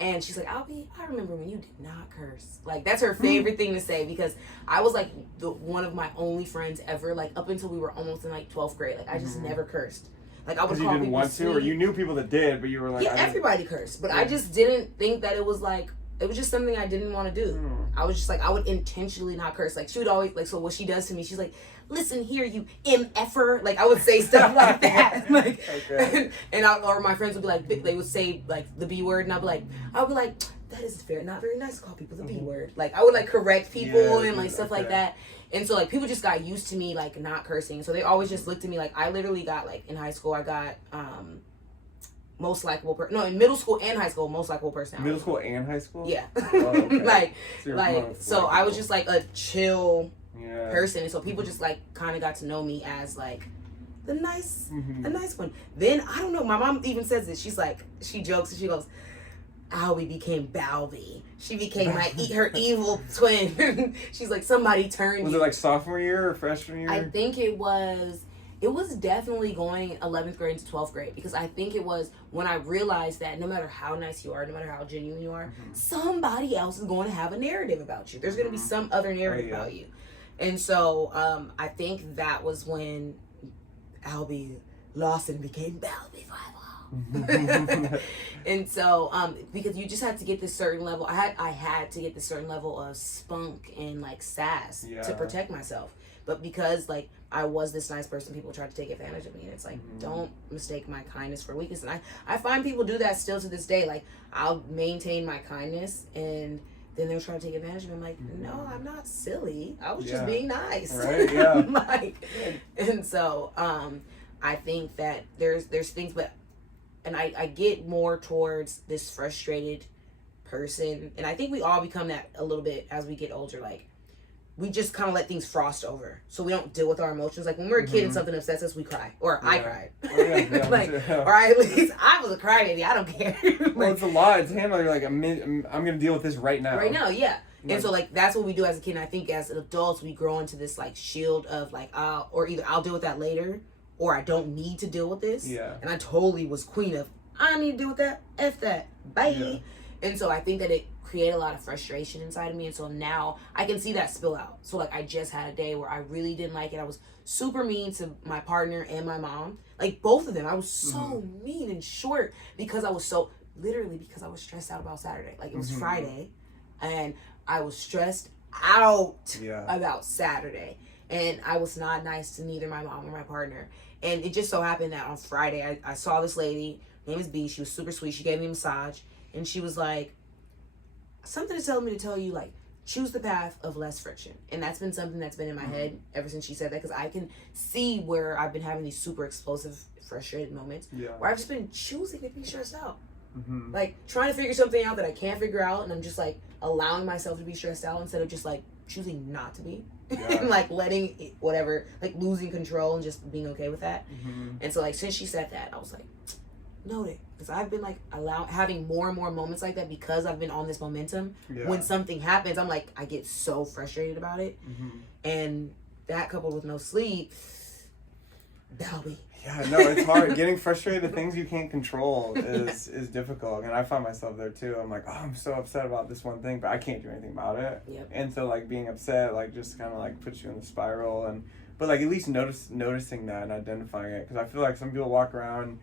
And she's like, Albie, I remember when you did not curse. Like, that's her favorite thing to say because I was, like, one of my only friends ever, like, up until we were almost in, like, 12th grade. Like, I just never cursed. Like, I would call people you didn't want to, or you knew people that did, but you were like... Yeah, everybody cursed. But I just didn't think that it was, like... It was just something I didn't want to do. I was just, like, I would intentionally not curse. Like, she would always... Like, so what she does to me, she's like... Listen here, you MFer. Like, I would say stuff like that. Like, or my friends would be like, they would say, like, the B word, and I'd be like, that is not very nice to call people the B word. Like, I would, like, correct people and, like, stuff like that. And so, like, people just got used to me, like, not cursing. So they always just looked at me, like, I literally got, like, in high school, I got, most likable person. No, in middle school and high school, most likable person. Middle school and high school? Yeah. Oh, okay. so I was just, like, a chill... person, and so people just like kind of got to know me as like the nice one. Then I don't know, my mom even says this, she's like, she jokes and she goes, Albie became Balby. She became like her evil twin. She's like, somebody turned Was it like sophomore year or freshman year? I think it was definitely going 11th grade into 12th grade because I think it was when I realized that no matter how nice you are, no matter how genuine you are, somebody else is going to have a narrative about you. There's going to be some other narrative about you. And so I think that was when Albie Lawson became Balby Five. And so because you just had to get this certain level, I had to get this certain level of spunk and like sass to protect myself. But because like I was this nice person, people tried to take advantage of me, and it's like don't mistake my kindness for weakness. And I find people do that still to this day. Like I'll maintain my kindness and then they'll try to take advantage of me. I'm like, no, I'm not silly. I was just being nice. Right, yeah. Like, and so I think that there's things, but, and I get more towards this frustrated person. And I think we all become that a little bit as we get older. Like, we just kind of let things frost over. So we don't deal with our emotions. Like, when we're a kid and something upsets us, we cry. Or I cried. Or at least I was a crybaby. I don't care. Well, it's a lot. It's handled. You're like, I'm going to deal with this right now. Right now, yeah. And so, like, that's what we do as a kid. And I think as adults, we grow into this, like, shield of, like, either I'll deal with that later, or I don't need to deal with this. Yeah. And I totally was queen of, I don't need to deal with that. F that. Bye. Yeah. And so I think that it created a lot of frustration inside of me. And so now I can see that spill out. So, like, I just had a day where I really didn't like it. I was super mean to my partner and my mom. Like, both of them. I was so mean and short because I was stressed out about Saturday. Like, it was Friday. And I was stressed out about Saturday. And I was not nice to neither my mom or my partner. And it just so happened that on Friday, I saw this lady. Her name is B. She was super sweet. She gave me a massage. And she was like, something is telling me to tell you, like, choose the path of less friction. And that's been something that's been in my head ever since she said that. Because I can see where I've been having these super explosive, frustrated moments. Where I've just been choosing to be stressed out. Like, trying to figure something out that I can't figure out. And I'm just, like, allowing myself to be stressed out instead of just, like, choosing not to be. And, like, letting it, whatever, like, losing control and just being okay with that. And so, like, since she said that, I was like, noted. because I've been like having more and more moments like that because I've been on this momentum. Yeah. When something happens, I'm like, I get so frustrated about it, and that coupled with no sleep, that'll be. Yeah, no, it's hard. Getting frustrated at things you can't control is difficult, and I find myself there too. I'm like, oh, I'm so upset about this one thing, but I can't do anything about it. Yep. And so like being upset like just kind of like puts you in the spiral, but like at least noticing that and identifying it, because I feel like some people walk around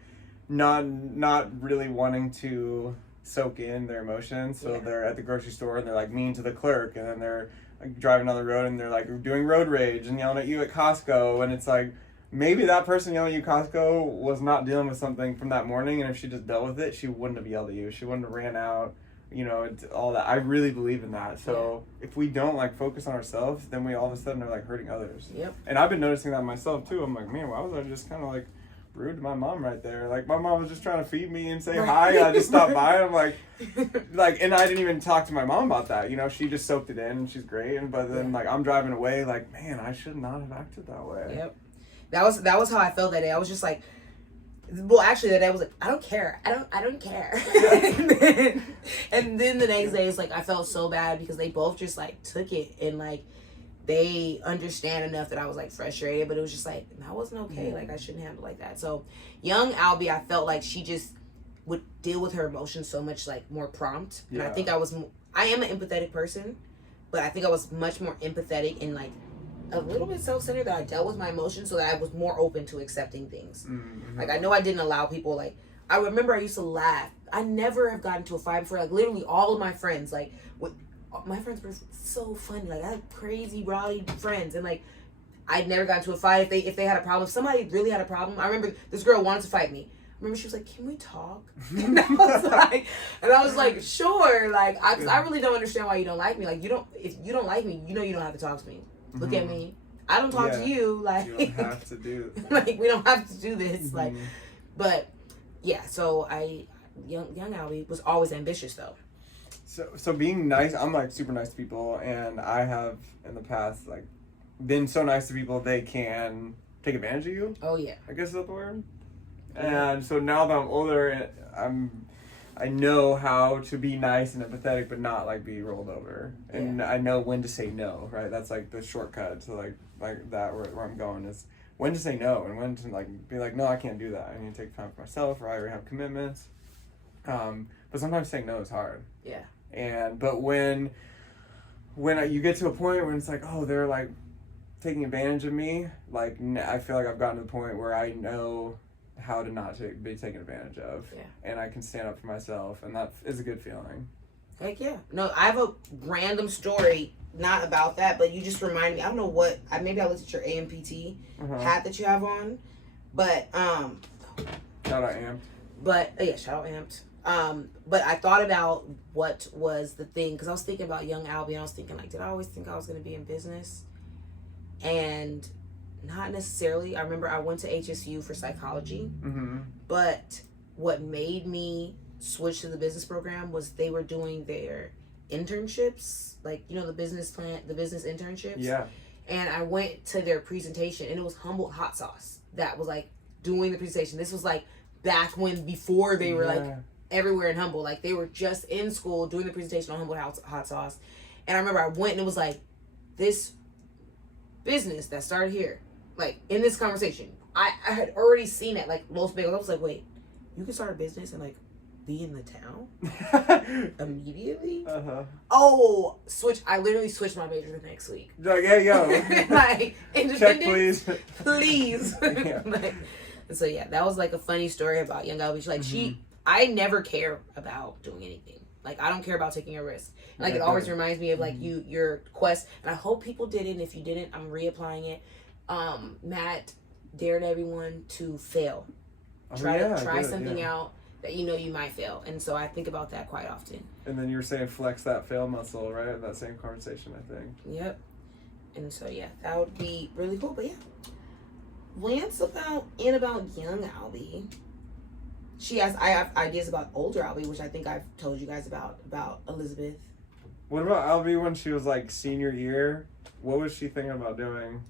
not really wanting to soak in their emotions, so they're at the grocery store and they're like mean to the clerk, and then they're like driving down the road and they're like doing road rage and yelling at you at Costco, and it's like, maybe that person yelling at you Costco was not dealing with something from that morning, and if she just dealt with it, she wouldn't have yelled at you. She wouldn't have ran out, all that. I really believe in that. So if we don't like focus on ourselves, then we all of a sudden are like hurting others. Yep. And I've been noticing that myself too. I'm like, man, why was I just kind of like rude to my mom right there? Like, my mom was just trying to feed me and say hi, and I just stopped by, and I'm like, and I didn't even talk to my mom about that. She just soaked it in, and she's great. But then like I'm driving away, like, man, I should not have acted that way. Yep. That was how I felt that day. I was just like, well, actually that day I was like, I don't care. I don't care. and then the next day it's like I felt so bad because they both just like took it, and like they understand enough that I was like frustrated, but it was just like, that wasn't okay. Like I shouldn't handle it like that. So young Albie, I felt like she just would deal with her emotions so much like more prompt. And I think I am an empathetic person, but I think I was much more empathetic and like a little bit self-centered, that I dealt with my emotions so that I was more open to accepting things. Like I know I didn't allow people, like I remember I used to laugh. I never have gotten into a fight before. Like literally all of my friends, like my friends were so funny. Like I had crazy rowdy friends, and like I'd never got into a fight if they had a problem. If somebody really had a problem, I remember this girl wanted to fight me. I remember she was like, "Can we talk?" And I was like, "Sure." Like I really don't understand why you don't like me. Like if you don't like me, you don't have to talk to me. Look at me. I don't talk to you. Like you don't have to do like we don't have to do this. Like, but yeah. So young Albie was always ambitious though. So being nice, I'm like super nice to people, and I have in the past like been so nice to people they can take advantage of you. Oh yeah. I guess is that the word. And so now that I'm older, I know how to be nice and empathetic, but not like be rolled over. And I know when to say no, right? That's like the shortcut to like that where I'm going is when to say no and when to like be like, no, I can't do that. I need to take time for myself, or I already have commitments. But sometimes saying no is hard. Yeah. But when you get to a point where it's like, oh, they're like taking advantage of me, like I feel like I've gotten to the point where I know how to not be taken advantage of, and I can stand up for myself, and that is a good feeling. Heck yeah. No, I have a random story, not about that, but you just reminded me. I don't know what. Maybe I looked at your AMPT hat that you have on, but Shout out Amped. But shout out Amped. But I thought about what was the thing, because I was thinking about young Albie, and I was thinking like, did I always think I was going to be in business? And not necessarily. I remember I went to HSU for psychology, but what made me switch to the business program was they were doing their internships, like the business internships. Yeah. And I went to their presentation, and it was Humboldt Hot Sauce that was like doing the presentation. This was like back before they were like everywhere in Humboldt. Like they were just in school doing the presentation on Humboldt Hot Sauce. And I remember I went, and it was like this business that started here. Like, in this conversation, I had already seen it, like, Los Bagels. I was like, wait, you can start a business and, like, be in the town? Immediately? Oh, I literally switched my major the next week. Like, hey, yo. Like, check, please. Please. Like, so, yeah, that was, like, a funny story about young Albie. Like, I never care about doing anything. Like, I don't care about taking a risk. Like, it always reminds me of, like, your quest. And I hope people did it, and if you didn't, I'm reapplying it. Matt dared everyone to fail. Try something out that you might fail. And so I think about that quite often. And then you were saying flex that fail muscle, right? In that same conversation, I think. Yep. And so, yeah, that would be really cool. But, yeah. Lance about young Albie. I have ideas about older Albie, which I think I've told you guys about Elizabeth. What about Albie when she was, like, senior year? What was she thinking about doing?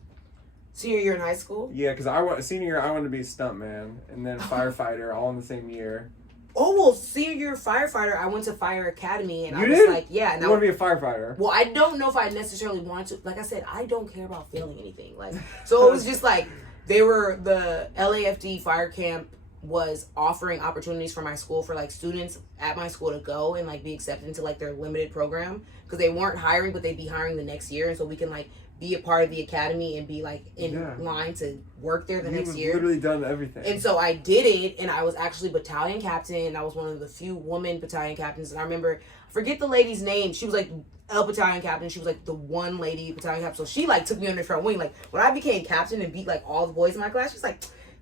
Senior year in high school? Yeah, because senior year I wanted to be a stuntman, and then firefighter all in the same year. Oh, well, senior firefighter, I went to fire academy, and You I was did? like, yeah. And You want to be a firefighter? well, I don't know if I necessarily wanted to. Like I said, I don't care about failing anything. Like, so it was just like the LAFD fire camp was offering opportunities for my school for like students at my school to go and like be accepted into like their limited program because they weren't hiring, but they'd be hiring the next year, and so we can like be a part of the academy and be like in line to work there the next year. Literally done everything. And so I did it, and I was actually battalion captain. I was one of the few woman battalion captains, and I remember, forget the lady's name. She was like a battalion captain. She was like the one lady battalion captain. So she like took me under her wing. Like when I became captain and beat like all the boys in my class, she was like,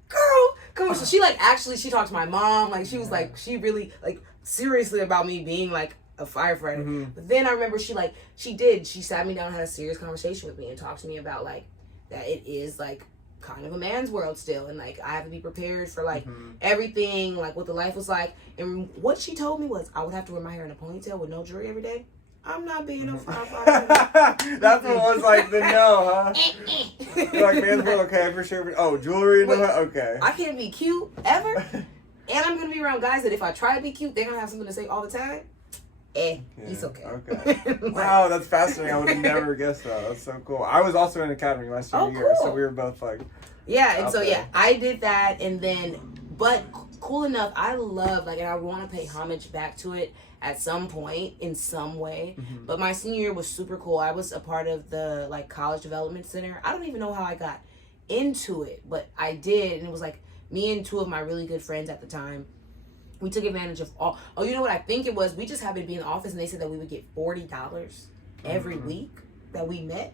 "Girl, come on." So she like actually she talked to my mom. Like she was like she really like seriously about me being like a firefighter. Mm-hmm. But then I remember she sat me down and had a serious conversation with me and talked to me about like that it is like kind of a man's world still, and like I have to be prepared for like everything, like what the life was like. And what she told me was I would have to wear my hair in a ponytail with no jewelry every day. I'm not being a firefighter. That's what was like the no, huh? You're like, man's world, okay, for sure. Oh, jewelry, no, okay. I can't be cute ever, and I'm gonna be around guys that if I try to be cute, they're gonna have something to say all the time. It's okay. Okay. Wow, that's fascinating. I would have never guessed that. That's so cool. I was also in academy my senior year, so we were both like. Yeah, and so there. I did that, and then, but cool enough, I love like, and I want to pay homage back to it at some point in some way. Mm-hmm. But my senior year was super cool. I was a part of the like college development center. I don't even know how I got into it, but I did, and it was like me and two of my really good friends at the time. We took advantage of all. Oh, you know what I think it was? We just happened to be in the office, and they said that we would get $40 every week that we met.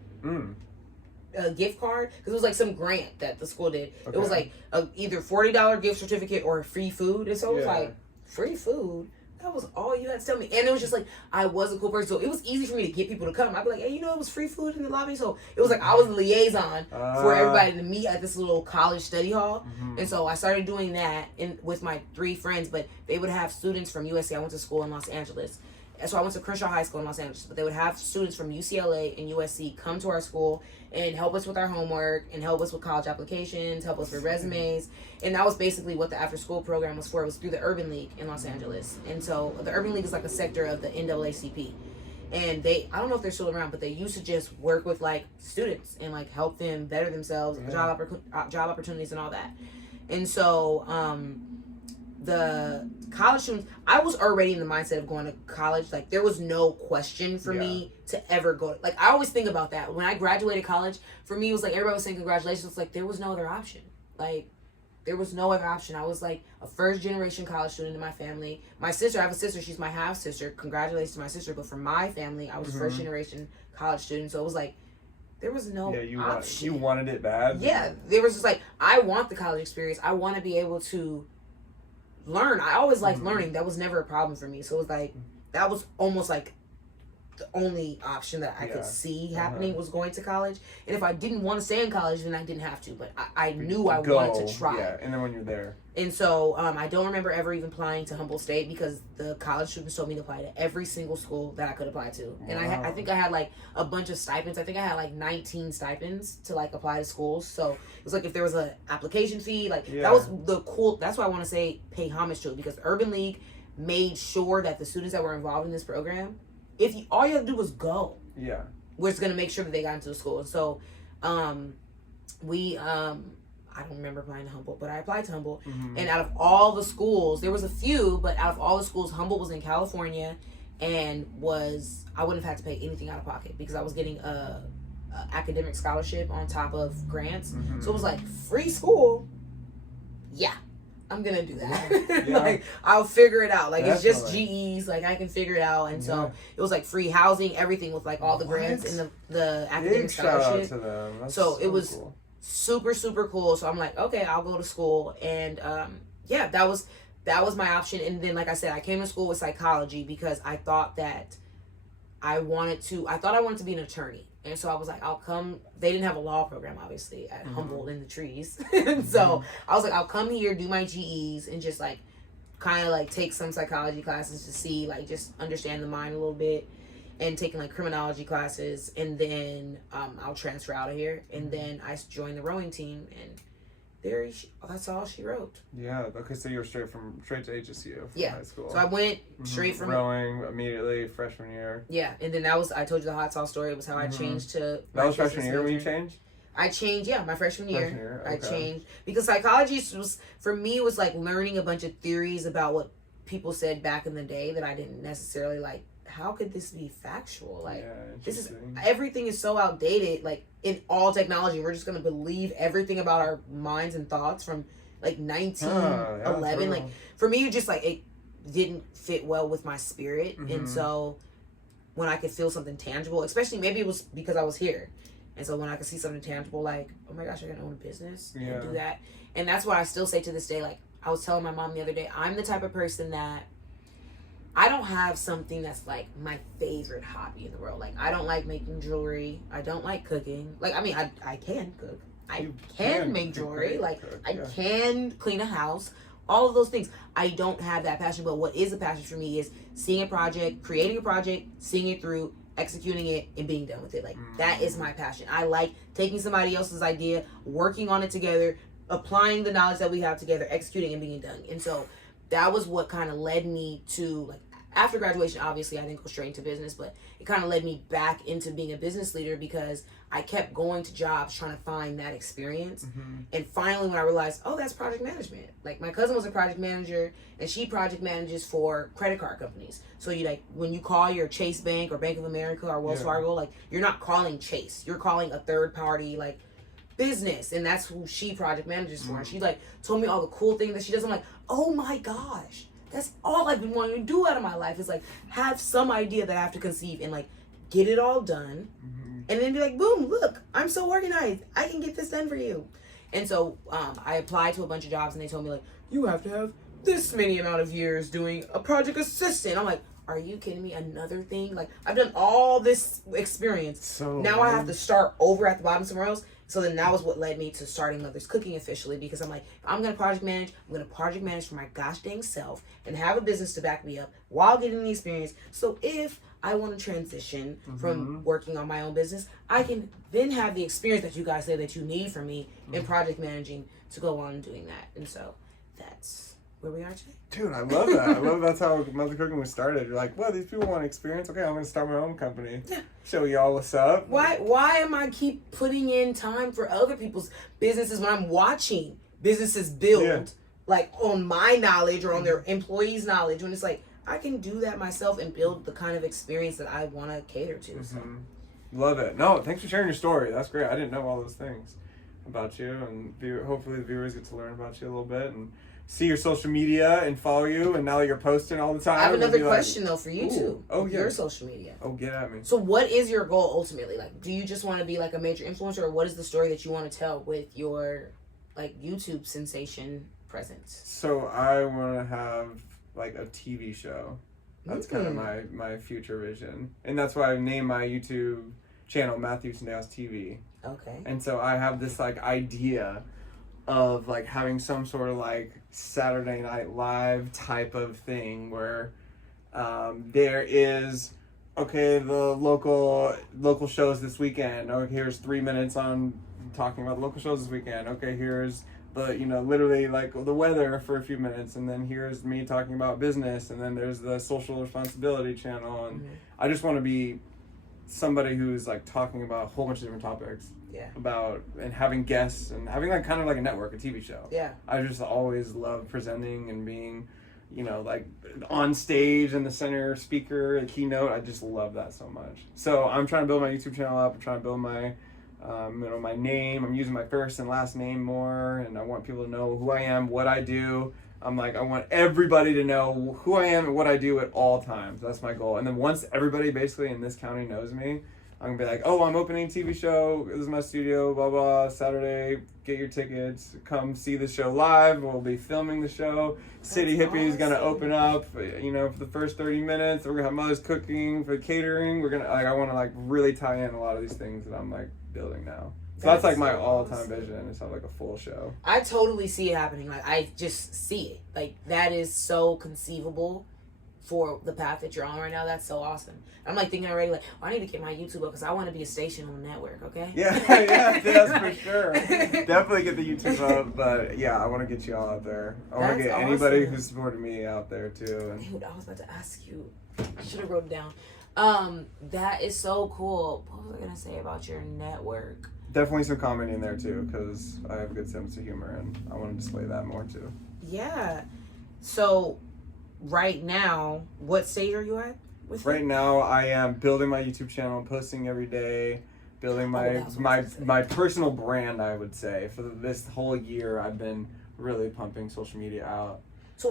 A gift card, because it was like some grant that the school did. Okay. It was like either $40 gift certificate or free food, and so it was Yeah. like free food. That was all you had to tell me, and it was just like I was a cool person, so it was easy for me to get people to come. I'd be like, hey, you know, it was free food in the lobby, so it was like I was the liaison for everybody to meet at this little college study hall. And so I started doing that with my 3 friends, but they would have students from USC. I went to school in Los Angeles. So I went to Crenshaw High School in Los Angeles, but they would have students from UCLA and USC come to our school and help us with our homework and help us with college applications, help us with resumes. And that was basically what the after school program was for. It was through the Urban League in Los Angeles. And so the Urban League is like a sector of the NAACP. And I don't know if they're still around, but they used to just work with like students and like help them better themselves, job opportunities and all that. And so, the college students, I was already in the mindset of going to college. Like there was no question for me to ever go. Like I always think about that. When I graduated college, for me it was like everybody was saying congratulations. It's like there was no other option. Like there was no other option. I was like a first generation college student in my family. My sister, I have a sister, she's my half sister. Congratulations to my sister. But for my family, I was first generation college student. So it was like there was no option. You wanted it bad. Yeah, there was just like I want the college experience. I want to be able to learn. I always liked learning. That was never a problem for me. So it was like that was almost like the only option that I could see happening was going to college. And if I didn't want to stay in college, then I didn't have to. But I knew I wanted to try. Yeah, and then when you're there. And so I don't remember ever even applying to Humboldt State because the college students told me to apply to every single school that I could apply to. And I think I had like a bunch of stipends. I think I had like 19 stipends to like apply to schools. So it was like if there was an application fee, like that was the cool. That's why I want to say pay homage to it, because Urban League made sure that the students that were involved in this program, all you have to do was go. Yeah. We're just gonna make sure that they got into the school. And so I don't remember applying to Humboldt, but I applied to Humboldt. And out of all the schools, there was a few, but out of all the schools, Humboldt was in California and I wouldn't have had to pay anything out of pocket because I was getting a academic scholarship on top of grants. So it was like free school. Yeah, I'm gonna do that. Like I'll figure it out. Like it's just GEs. Like I can figure it out. And so it was like free housing, everything with like all the grants and the academic scholarship. Shout out to them. That's so it was cool. super, super cool. So I'm like, okay, I'll go to school. And that was my option. And then, like I said, I came to school with psychology because I thought that I wanted to be an attorney. And so I was like, I'll come. They didn't have a law program, obviously, at Humboldt in the trees. And so I was like, I'll come here, do my GEs, and just like kind of like take some psychology classes to see, like just understand the mind a little bit, and taking like criminology classes. And then I'll transfer out of here. And then I joined the rowing team, and that's all she wrote. Yeah. Okay. So you were straight to HSU from high school. So I went straight from rowing immediately freshman year. Yeah, and then I told you the hot sauce story. It was how I changed to. That was freshman year when you changed? I changed, my freshman year. Okay. I changed because psychology was, for me, was like learning a bunch of theories about what people said back in the day that I didn't necessarily like. How could this be factual? Like, this is, everything is so outdated. Like, in all technology, we're just going to believe everything about our minds and thoughts from like 1911. Like, for me, it just like, it didn't fit well with my spirit. And so when I could feel something tangible, especially maybe it was because I was here. And so when I could see something tangible, like, oh my gosh, I can own a business and do that. And that's what I still say to this day. Like, I was telling my mom the other day, I'm the type of person that I don't have something that's like my favorite hobby in the world. Like, I don't like making jewelry. I don't like cooking. Like, I mean, I can cook. I can make jewelry. Like, I can clean a house. All of those things. I don't have that passion. But what is a passion for me is seeing a project, creating a project, seeing it through, executing it, and being done with it. Like, that is my passion. I like taking somebody else's idea, working on it together, applying the knowledge that we have together, executing, and being done. And so that was what kind of led me to, like, after graduation, obviously I didn't go straight into business, but it kind of led me back into being a business leader because I kept going to jobs trying to find that experience. And finally, when I realized, oh, that's project management. Like, my cousin was a project manager, and she project manages for credit card companies. So you, like, when you call your Chase Bank or Bank of America or Wells Fargo, like, you're not calling Chase. You're calling a third party, like, business. And that's who she project manages for. And she, like, told me all the cool things that she does. I'm like, oh my gosh. That's all I've been wanting to do out of my life is, like, have some idea that I have to conceive and, like, get it all done. And then be like, boom, look, I'm so organized. I can get this done for you. And so I applied to a bunch of jobs, and they told me, like, you have to have this many amount of years doing a project assistant. I'm like, are you kidding me? Another thing? Like, I've done all this experience. So now I have to start over at the bottom somewhere else. So then that was what led me to starting Mother's Cooking officially, because I'm like, if I'm going to project manage, I'm going to project manage for my gosh dang self and have a business to back me up while getting the experience. So if I want to transition from working on my own business, I can then have the experience that you guys say that you need from me in project managing to go on doing that. And so that's where we are today. Dude, I love that. I love that's how Mother Cooking was started. You're like, well, these people want experience. Okay, I'm going to start my own company. Yeah. Show y'all what's up. Why am I keep putting in time for other people's businesses when I'm watching businesses build, like, on my knowledge or on their employees' knowledge, when it's like, I can do that myself and build the kind of experience that I want to cater to. So. Love it. No, thanks for sharing your story. That's great. I didn't know all those things about you, and hopefully the viewers get to learn about you a little bit and see your social media and follow you. And now that you're posting all the time, I have another question though for you too. Oh yeah. Your social media. Oh, get at me. So what is your goal ultimately? Like, do you just want to be like a major influencer, or what is the story that you want to tell with your, like, YouTube sensation presence? So I want to have, like, a TV show. That's kind of my future vision, and that's why I named my YouTube channel Matthew Sendejas TV. Okay. And so I have this, like, idea of, like, having some sort of, like, Saturday Night Live type of thing where there is, okay, the local shows this weekend. Oh, here's 3 minutes on talking about local shows this weekend. Okay, here's the, literally, like, the weather for a few minutes, and then here's me talking about business, and then there's the social responsibility channel, and I just want to be somebody who's, like, talking about a whole bunch of different topics about, and having guests and having, like, kind of like a network, a TV show. I just always love presenting and being, like, on stage and the center speaker, the keynote. I just love that so much. So I'm trying to build my YouTube channel up. I'm trying to build my my name. I'm using my first and last name more, and I want people to know who I am, what I do. I'm like, I want everybody to know who I am and what I do at all times. That's my goal. And then once everybody basically in this county knows me, I'm gonna be like, oh, I'm opening a TV show. This is my studio, blah, blah, Saturday, get your tickets, come see the show live. We'll be filming the show. City Hippie is gonna open up, for the first 30 minutes. We're gonna have Mother's Cooking for catering. We're gonna, like, I wanna, like, really tie in a lot of these things that I'm, like, building now. So that's like my all-time vision, is have, like, a full show. I totally see it happening. Like, I just see it. Like, that is so conceivable for the path that you're on right now. That's so awesome. I'm like thinking already, like, I need to get my YouTube up because I want to be a station on the network. Okay. Yeah, that's for sure. Definitely get the YouTube up, but yeah, I want to get you all out there. I want to get anybody who supported me out there too. Dude, I was about to ask you. I should have wrote it down. That is so cool. What was I gonna say about your network? Definitely some comedy in there too, because I have a good sense of humor and I want to display that more too. Yeah. So, right now, what stage are you at? Right now, I am building my YouTube channel, posting every day, building my personal brand. I would say for this whole year, I've been really pumping social media out,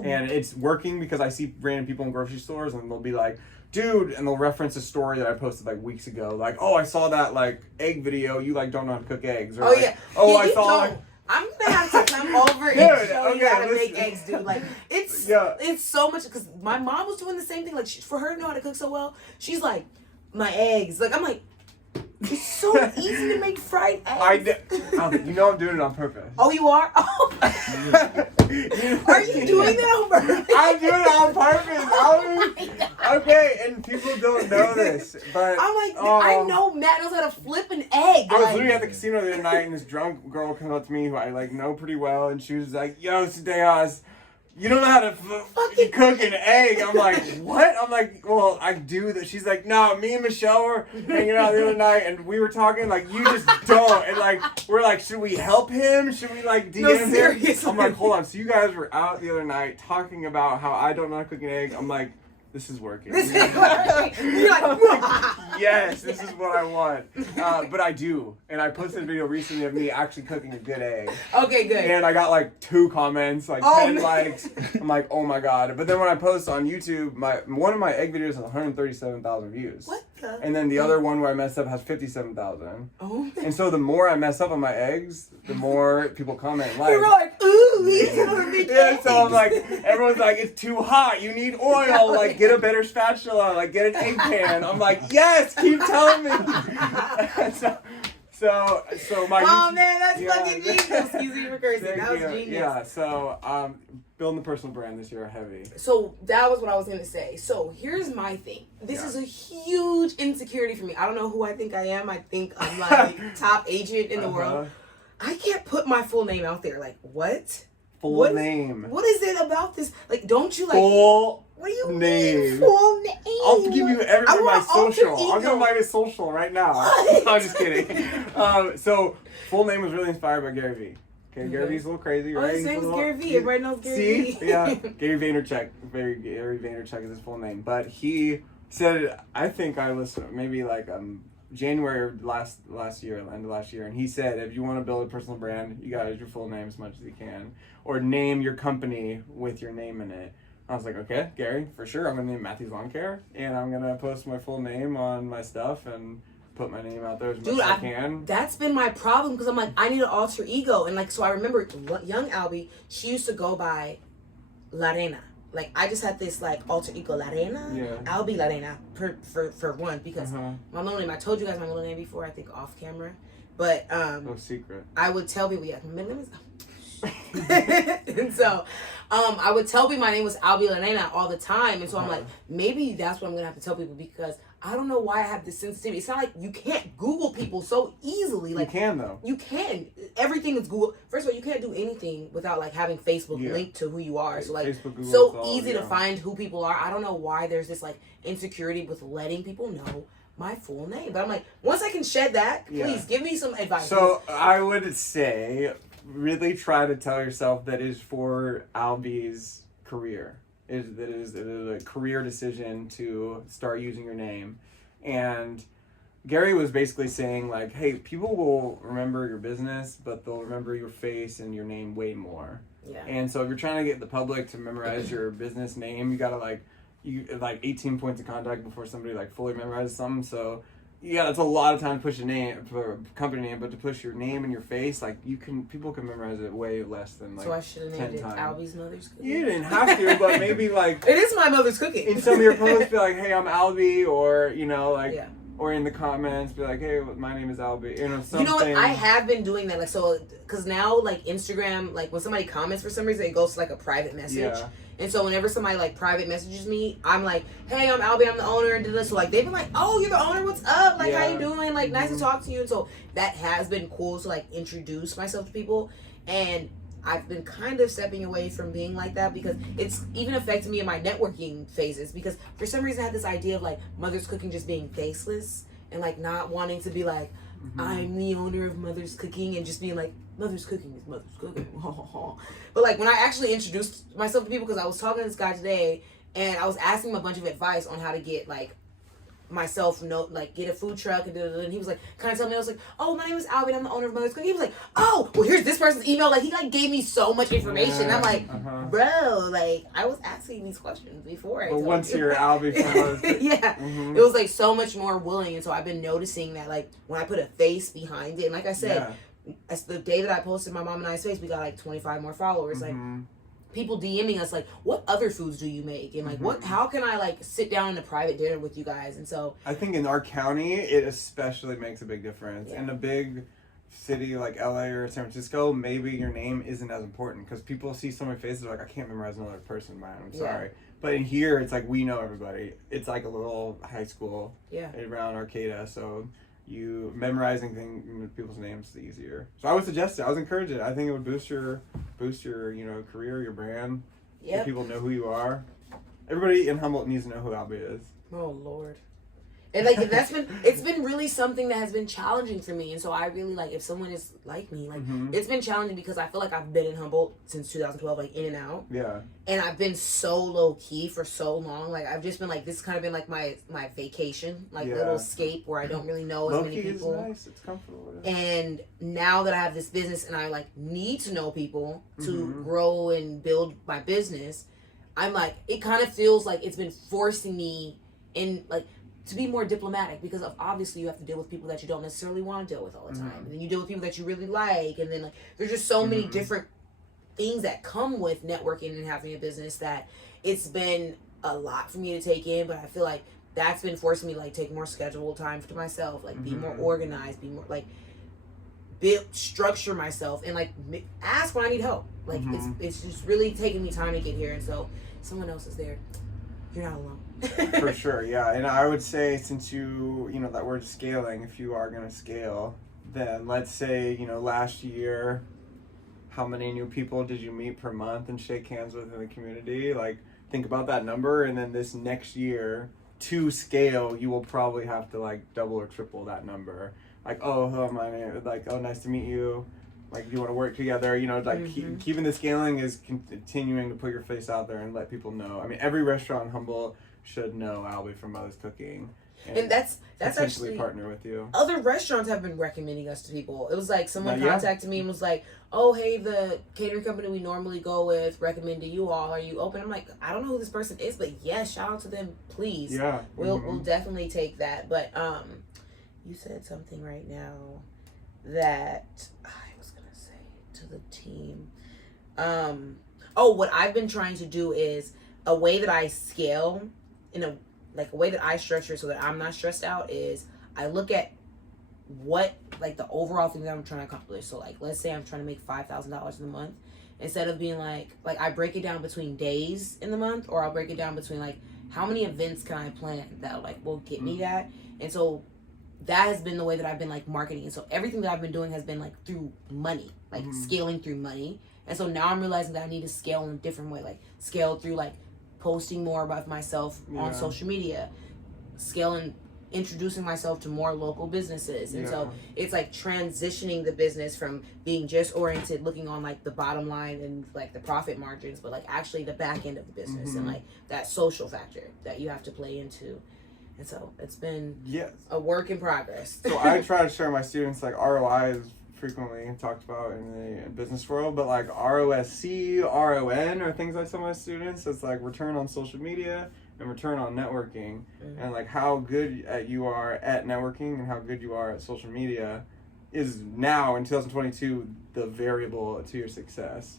and it's working because I see random people in grocery stores and they'll be like, dude, and they'll reference a story that I posted like weeks ago, like, oh, I saw that like egg video, you like don't know how to cook eggs, or I saw like, I'm gonna have to come over and show you how to make eggs, dude. Like it's so much because my mom was doing the same thing. Like for her to know how to cook so well, she's like, my eggs. Like I'm like, it's so easy to make fried eggs. You know I'm doing it on purpose. Oh, you are? Oh. Are you doing that on purpose? I'm doing it on purpose. Okay, and people don't know this, but I'm like, I know Matt knows how to flip an egg. I was literally at the casino the other night, and this drunk girl comes up to me who I like know pretty well, and she was like, "Yo, Sadeas, you don't know how to cook an egg." I'm like, what? I'm like, well, I do that. She's like, no, me and Michelle were hanging out the other night and we were talking like, you just don't. And like, we're like, should we help him? Should we like DM him? I'm like, hold on. So you guys were out the other night talking about how I don't know how to cook an egg. I'm like, this is working. This is working. You're like, yes, this is what I want. But I do. And I posted a video recently of me actually cooking a good egg. Okay, good. And I got like 2 comments, like 10 likes. I'm like, oh my God. But then when I post on YouTube, one of my egg videos has 137,000 views. What the? And then the other one where I messed up has 57,000. Oh. And so the more I mess up on my eggs, the more people comment like. You're like, ooh, he's gonna be yeah, so I'm like, everyone's like, it's too hot. You need oil. Like, get a better spatula. Like, get an egg pan. I'm like, yes, keep telling me. so my. Oh man, that's fucking genius. Excuse me for cursing. That was genius. Yeah. So building the personal brand this year heavy. So that was what I was gonna say. So here's my thing. This is a huge insecurity for me. I don't know who I think I am. I think I'm like top agent in the world. I can't put my full name out there. Like what? Full name. What is it about this? Like, don't you like full? What do you name. mean full name? I'll give you everything my social. I'll give you my social right now. I'm just kidding. So full name was really inspired by Gary Vee. Okay, Gary Vee's a little crazy, right? His name is Gary Vee. Everybody knows Gary Vee. See? Yeah. Gary Vaynerchuk. Gary Vaynerchuk is his full name. But he said, I think I listened maybe like January of last year, end of last year, and he said, if you want to build a personal brand, you gotta use your full name as much as you can, or name your company with your name in it. I was like, okay, Gary, for sure. I'm gonna name Matthew's Lawn Care, and I'm gonna post my full name on my stuff and put my name out there as much as I can. That's been my problem because I'm like, I need an alter ego, and like, so I remember young Albie, she used to go by La Reina. Like, I just had this, like, alter ego, La Reina. Yeah. Albie La Reina, for one, because my middle name, I told you guys my middle name before, I think off camera. But, no secret. I would tell people, my name is... and so, I would tell people my name was Albie La Reina all the time. And so I'm like, maybe that's what I'm going to have to tell people because I don't know why I have this sensitivity. It's not like you can't Google people so easily. Like, you can, though. You can. Everything is Google. First of all, you can't do anything without, like, having Facebook linked to who you are. So, like, Facebook, so easy to find who people are. I don't know why there's this, like, insecurity with letting people know my full name. But I'm like, once I can shed that, please give me some advice. So, I would say, really try to tell yourself that is for Albie's career. It is a career decision to start using your name. And Gary was basically saying, like, hey, people will remember your business, but they'll remember your face and your name way more. Yeah. And so if you're trying to get the public to memorize your business name, you gotta like 18 points of contact before somebody like fully memorizes something. So yeah, that's a lot of time to push a name for a company name, but to push your name and your face, like people can memorize it way less than like. So I should have named it Albie's Mother's Cooking. You didn't have to, but maybe like it is my mother's cooking. In some of your posts, be like, "Hey, I'm Albie," or or in the comments, be like, hey, my name is Albie. You know, something. You know what? I have been doing that. Like, so, because now, like, Instagram, like, when somebody comments for some reason, it goes to, like, a private message. Yeah. And so, whenever somebody, like, private messages me, I'm like, hey, I'm Albie, I'm the owner, and this. So, like, they've been like, oh, you're the owner, what's up? Like, how you doing? Like, nice to talk to you. And so, that has been cool to, like, introduce myself to people. And I've been kind of stepping away from being like that because it's even affected me in my networking phases, because for some reason I had this idea of, like, Mother's Cooking just being faceless and, like, not wanting to be like, I'm the owner of Mother's Cooking, and just being like, Mother's Cooking is Mother's Cooking. But, like, when I actually introduced myself to people, because I was talking to this guy today and I was asking him a bunch of advice on how to get, like, myself get a food truck, and he was like kind of telling me, I was like, oh, my name is Albie, I'm the owner of Mother's Cooking. He was like, oh, well, here's this person's email. Like, he like gave me so much information. I'm like, bro, like, I was asking these questions before. But once you're Albie from Mother's Cooking, yeah, it was like so much more willing. And so I've been noticing that, like, when I put a face behind it, and like I said, as the day that I posted my mom and I's face, we got like 25 more followers. Like, people DMing us like, what other foods do you make? And like, how can I like sit down in a private dinner with you guys? And so I think in our county, it especially makes a big difference. In a big city like LA or San Francisco, maybe your name isn't as important because people see so many faces, like, I can't memorize another person, man, I'm sorry. But in here, it's like, we know everybody. It's like a little high school around Arcata, so you memorizing people's names is easier. So I would suggest it. I would encourage it. I think it would boost your career, your brand. Let people know who you are. Everybody in Humboldt needs to know who Albie is. Oh Lord. And like, it's been really something that has been challenging for me. And so I really, like, if someone is like me, like, it's been challenging because I feel like I've been in Humboldt since 2012, like, in and out. Yeah. And I've been so low key for so long. Like, I've just been like, this has kind of been like my vacation, like little escape where I don't really know as many people. Low key is nice. It's comfortable. And now that I have this business and I like need to know people to grow and build my business, I'm like, it kind of feels like it's been forcing me in, like, to be more diplomatic, because of obviously you have to deal with people that you don't necessarily want to deal with all the time, and then you deal with people that you really like, and then like there's just so many different things that come with networking and having a business that it's been a lot for me to take in. But I feel like that's been forcing me to like take more scheduled time for myself, like be more organized, be more like structure myself, and like ask when I need help. Like it's just really taking me time to get here, and so someone else is there. You're not alone. For sure, yeah. And I would say, since you know that word scaling, if you are going to scale, then let's say, last year, how many new people did you meet per month and shake hands with in the community? Like, think about that number, and then this next year, to scale, you will probably have to like double or triple that number. Like, oh, hello, my name, like, oh, nice to meet you. Like, do you want to work together? Like, keeping the scaling is continuing to put your face out there and let people know. I mean, every restaurant in Humboldt should know Albie from Mother's Cooking. And that's essentially actually partner with you. Other restaurants have been recommending us to people. It was like someone contacted me and was like, oh, hey, the catering company we normally go with recommended you all. Are you open? I'm like, I don't know who this person is, but yes, shout out to them, please. Yeah. We'll definitely take that. But you said something right now that I was gonna say to the team. What I've been trying to do is a way that I scale in a way that I structure so that I'm not stressed out is I look at what, like, the overall thing that I'm trying to accomplish. So, like, let's say I'm trying to make $5,000 in a month. Instead of being like I break it down between days in the month, or I'll break it down between, like, how many events can I plan that, like, will get me that. And so that has been the way that I've been, like, marketing. And so everything that I've been doing has been, like, through money, like, scaling through money. And so now I'm realizing that I need to scale in a different way, like, scale through, like, posting more about myself on social media, scaling, introducing myself to more local businesses. And so it's like transitioning the business from being just oriented, looking on like the bottom line and like the profit margins, but like actually the back end of the business and like that social factor that you have to play into. And so it's been a work in progress. So I try to share my students, like, ROI is frequently talked about in the business world, but like ROSC, RON are things like some of my students. It's like return on social media and return on networking, and like how good you are at networking and how good you are at social media is now in 2022 the variable to your success.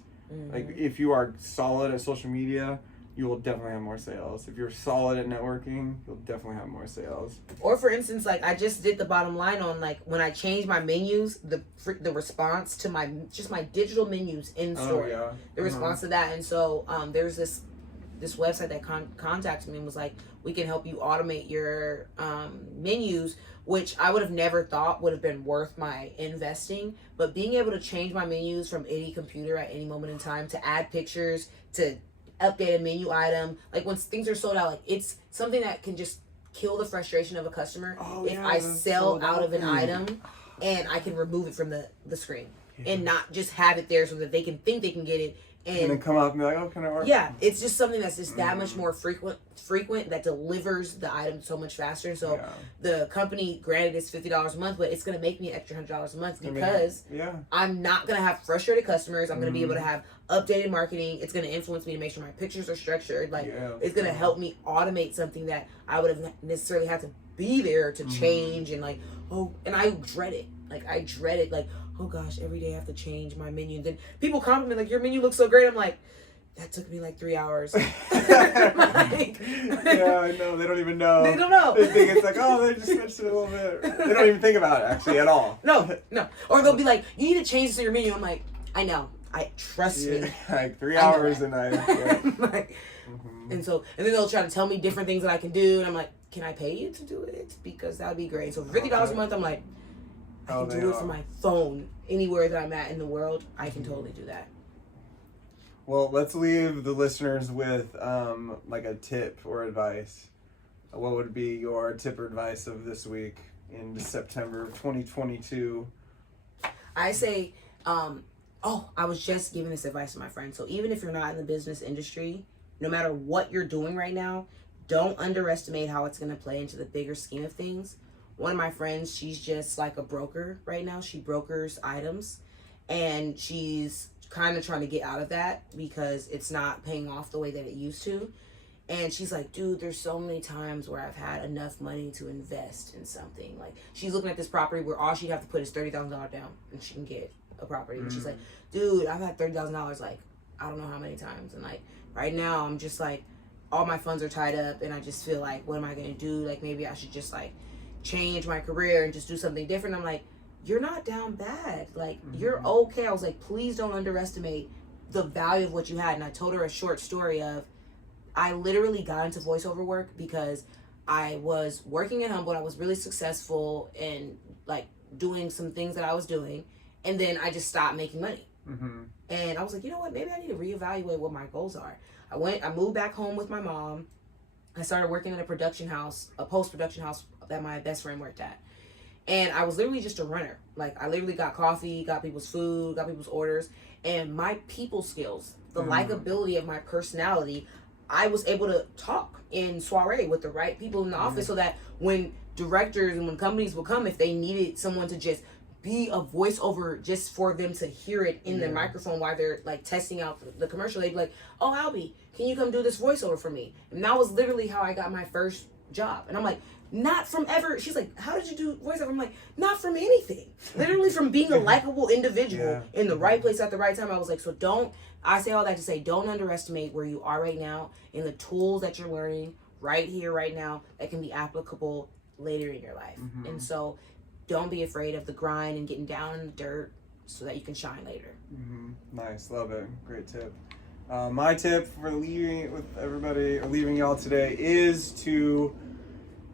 Like, if you are solid at social media, you will definitely have more sales. If you're solid at networking, you'll definitely have more sales. Or for instance, like I just did the bottom line on like when I changed my menus, the response to my digital menus in store, the response to that, and so there's this website that contacted me and was like, we can help you automate your menus, which I would have never thought would have been worth my investing. But being able to change my menus from any computer at any moment in time, to add pictures, to update a menu item, like when things are sold out, like it's something that can just kill the frustration of a customer if I sell out of an item and I can remove it from the screen and not just have it there so that they can think they can get it. And then come up and be like, oh, can I order? Yeah, it's just something that's just that much more frequent that delivers the item so much faster. So the company, granted, it's $50 a month, but it's going to make me an extra $100 a month because I'm not going to have frustrated customers. I'm going to be able to have updated marketing. It's going to influence me to make sure my pictures are structured. Like it's going to help me automate something that I would have necessarily had to be there to change and like, and I dread it. Like I dread it. Like, oh gosh, every day I have to change my menu. And then people compliment like, your menu looks so great. I'm like, that took me like 3 hours. Yeah, I know. They don't even know. They don't know. They think it's like, oh, they just switched it a little bit. They don't even think about it actually at all. No. Or they'll be like, you need to change this to your menu. I'm like, I know. Trust me. Like 3 hours and like, and then they'll try to tell me different things that I can do. And I'm like, can I pay you to do it? Because that would be great. So $50 a month, I'm like, I can do it from my phone anywhere that I'm at in the world. I can totally do that. Well, let's leave the listeners with like a tip or advice. What would be your tip or advice of this week in September 2022? I say, I was just giving this advice to my friend. So even if you're not in the business industry, no matter what you're doing right now, don't underestimate how it's going to play into the bigger scheme of things. One of my friends, she's just like a broker right now. She brokers items, and she's kind of trying to get out of that because it's not paying off the way that it used to. And she's like, dude, there's so many times where I've had enough money to invest in something. Like, she's looking at this property where all she'd have to put is $30,000 down and she can get a property. And she's like, dude, I've had $30,000 like I don't know how many times. And like right now I'm just like, all my funds are tied up and I just feel like, what am I going to do? Like, maybe I should just like change my career and just do something different. I'm like, you're not down bad. Like, you're okay. I was like, please don't underestimate the value of what you had. And I told her a short story of, I literally got into voiceover work because I was working at Humboldt. I was really successful in like doing some things that I was doing. And then I just stopped making money. And I was like, you know what? Maybe I need to reevaluate what my goals are. I moved back home with my mom. I started working at a production house, a post-production house that my best friend worked at. And I was literally just a runner. Like, I literally got coffee, got people's food, got people's orders. And my people skills, the likability of my personality, I was able to talk in soiree with the right people in the office so that when directors and when companies would come, if they needed someone to just be a voiceover just for them to hear it in their microphone while they're like testing out the commercial, they'd be like, oh, Albie, can you come do this voiceover for me? And that was literally how I got my first job. And I'm like, not from ever. She's like, how did you do voiceover? I'm like, not from anything. Literally from being a likable individual in the right place at the right time. I was like, so I say all that to say, don't underestimate where you are right now and the tools that you're learning right here, right now, that can be applicable later in your life. And so don't be afraid of the grind and getting down in the dirt so that you can shine later. Nice. Love it. Great tip. My tip for leaving with everybody, or leaving y'all today, is to,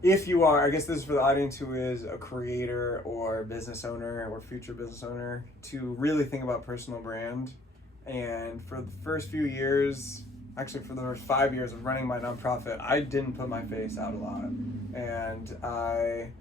if you are, I guess this is for the audience who is a creator or business owner or future business owner, to really think about personal brand. And for the first few years, actually for the first 5 years of running my nonprofit, I didn't put my face out a lot. And I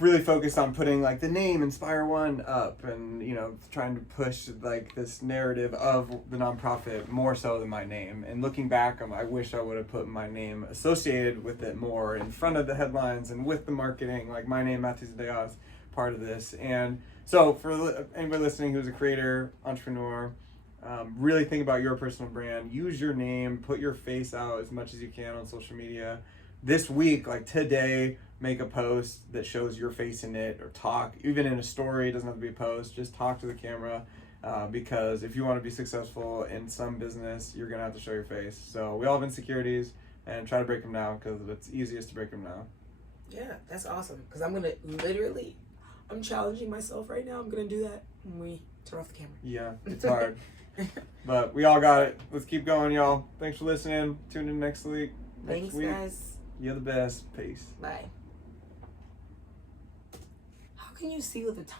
really focused on putting like the name Inspire One up and, you know, trying to push like this narrative of the nonprofit more so than my name. And looking back, I wish I would have put my name associated with it more in front of the headlines and with the marketing, like my name, Matthew Zadeas, part of this. And so for anybody listening who's a creator, entrepreneur, really think about your personal brand. Use your name, put your face out as much as you can on social media. This week, like today, make a post that shows your face in it, or talk, even in a story, it doesn't have to be a post, just talk to the camera because if you want to be successful in some business, you're gonna have to show your face. So we all have insecurities, and try to break them now because it's easiest to break them now. Yeah, that's awesome. Because I'm gonna I'm challenging myself right now. I'm gonna do that when we turn off the camera. Yeah, it's hard. But we all got it. Let's keep going, y'all. Thanks for listening. Tune in next week. Thanks, guys. You're the best. Peace. Bye. How can you see with the time?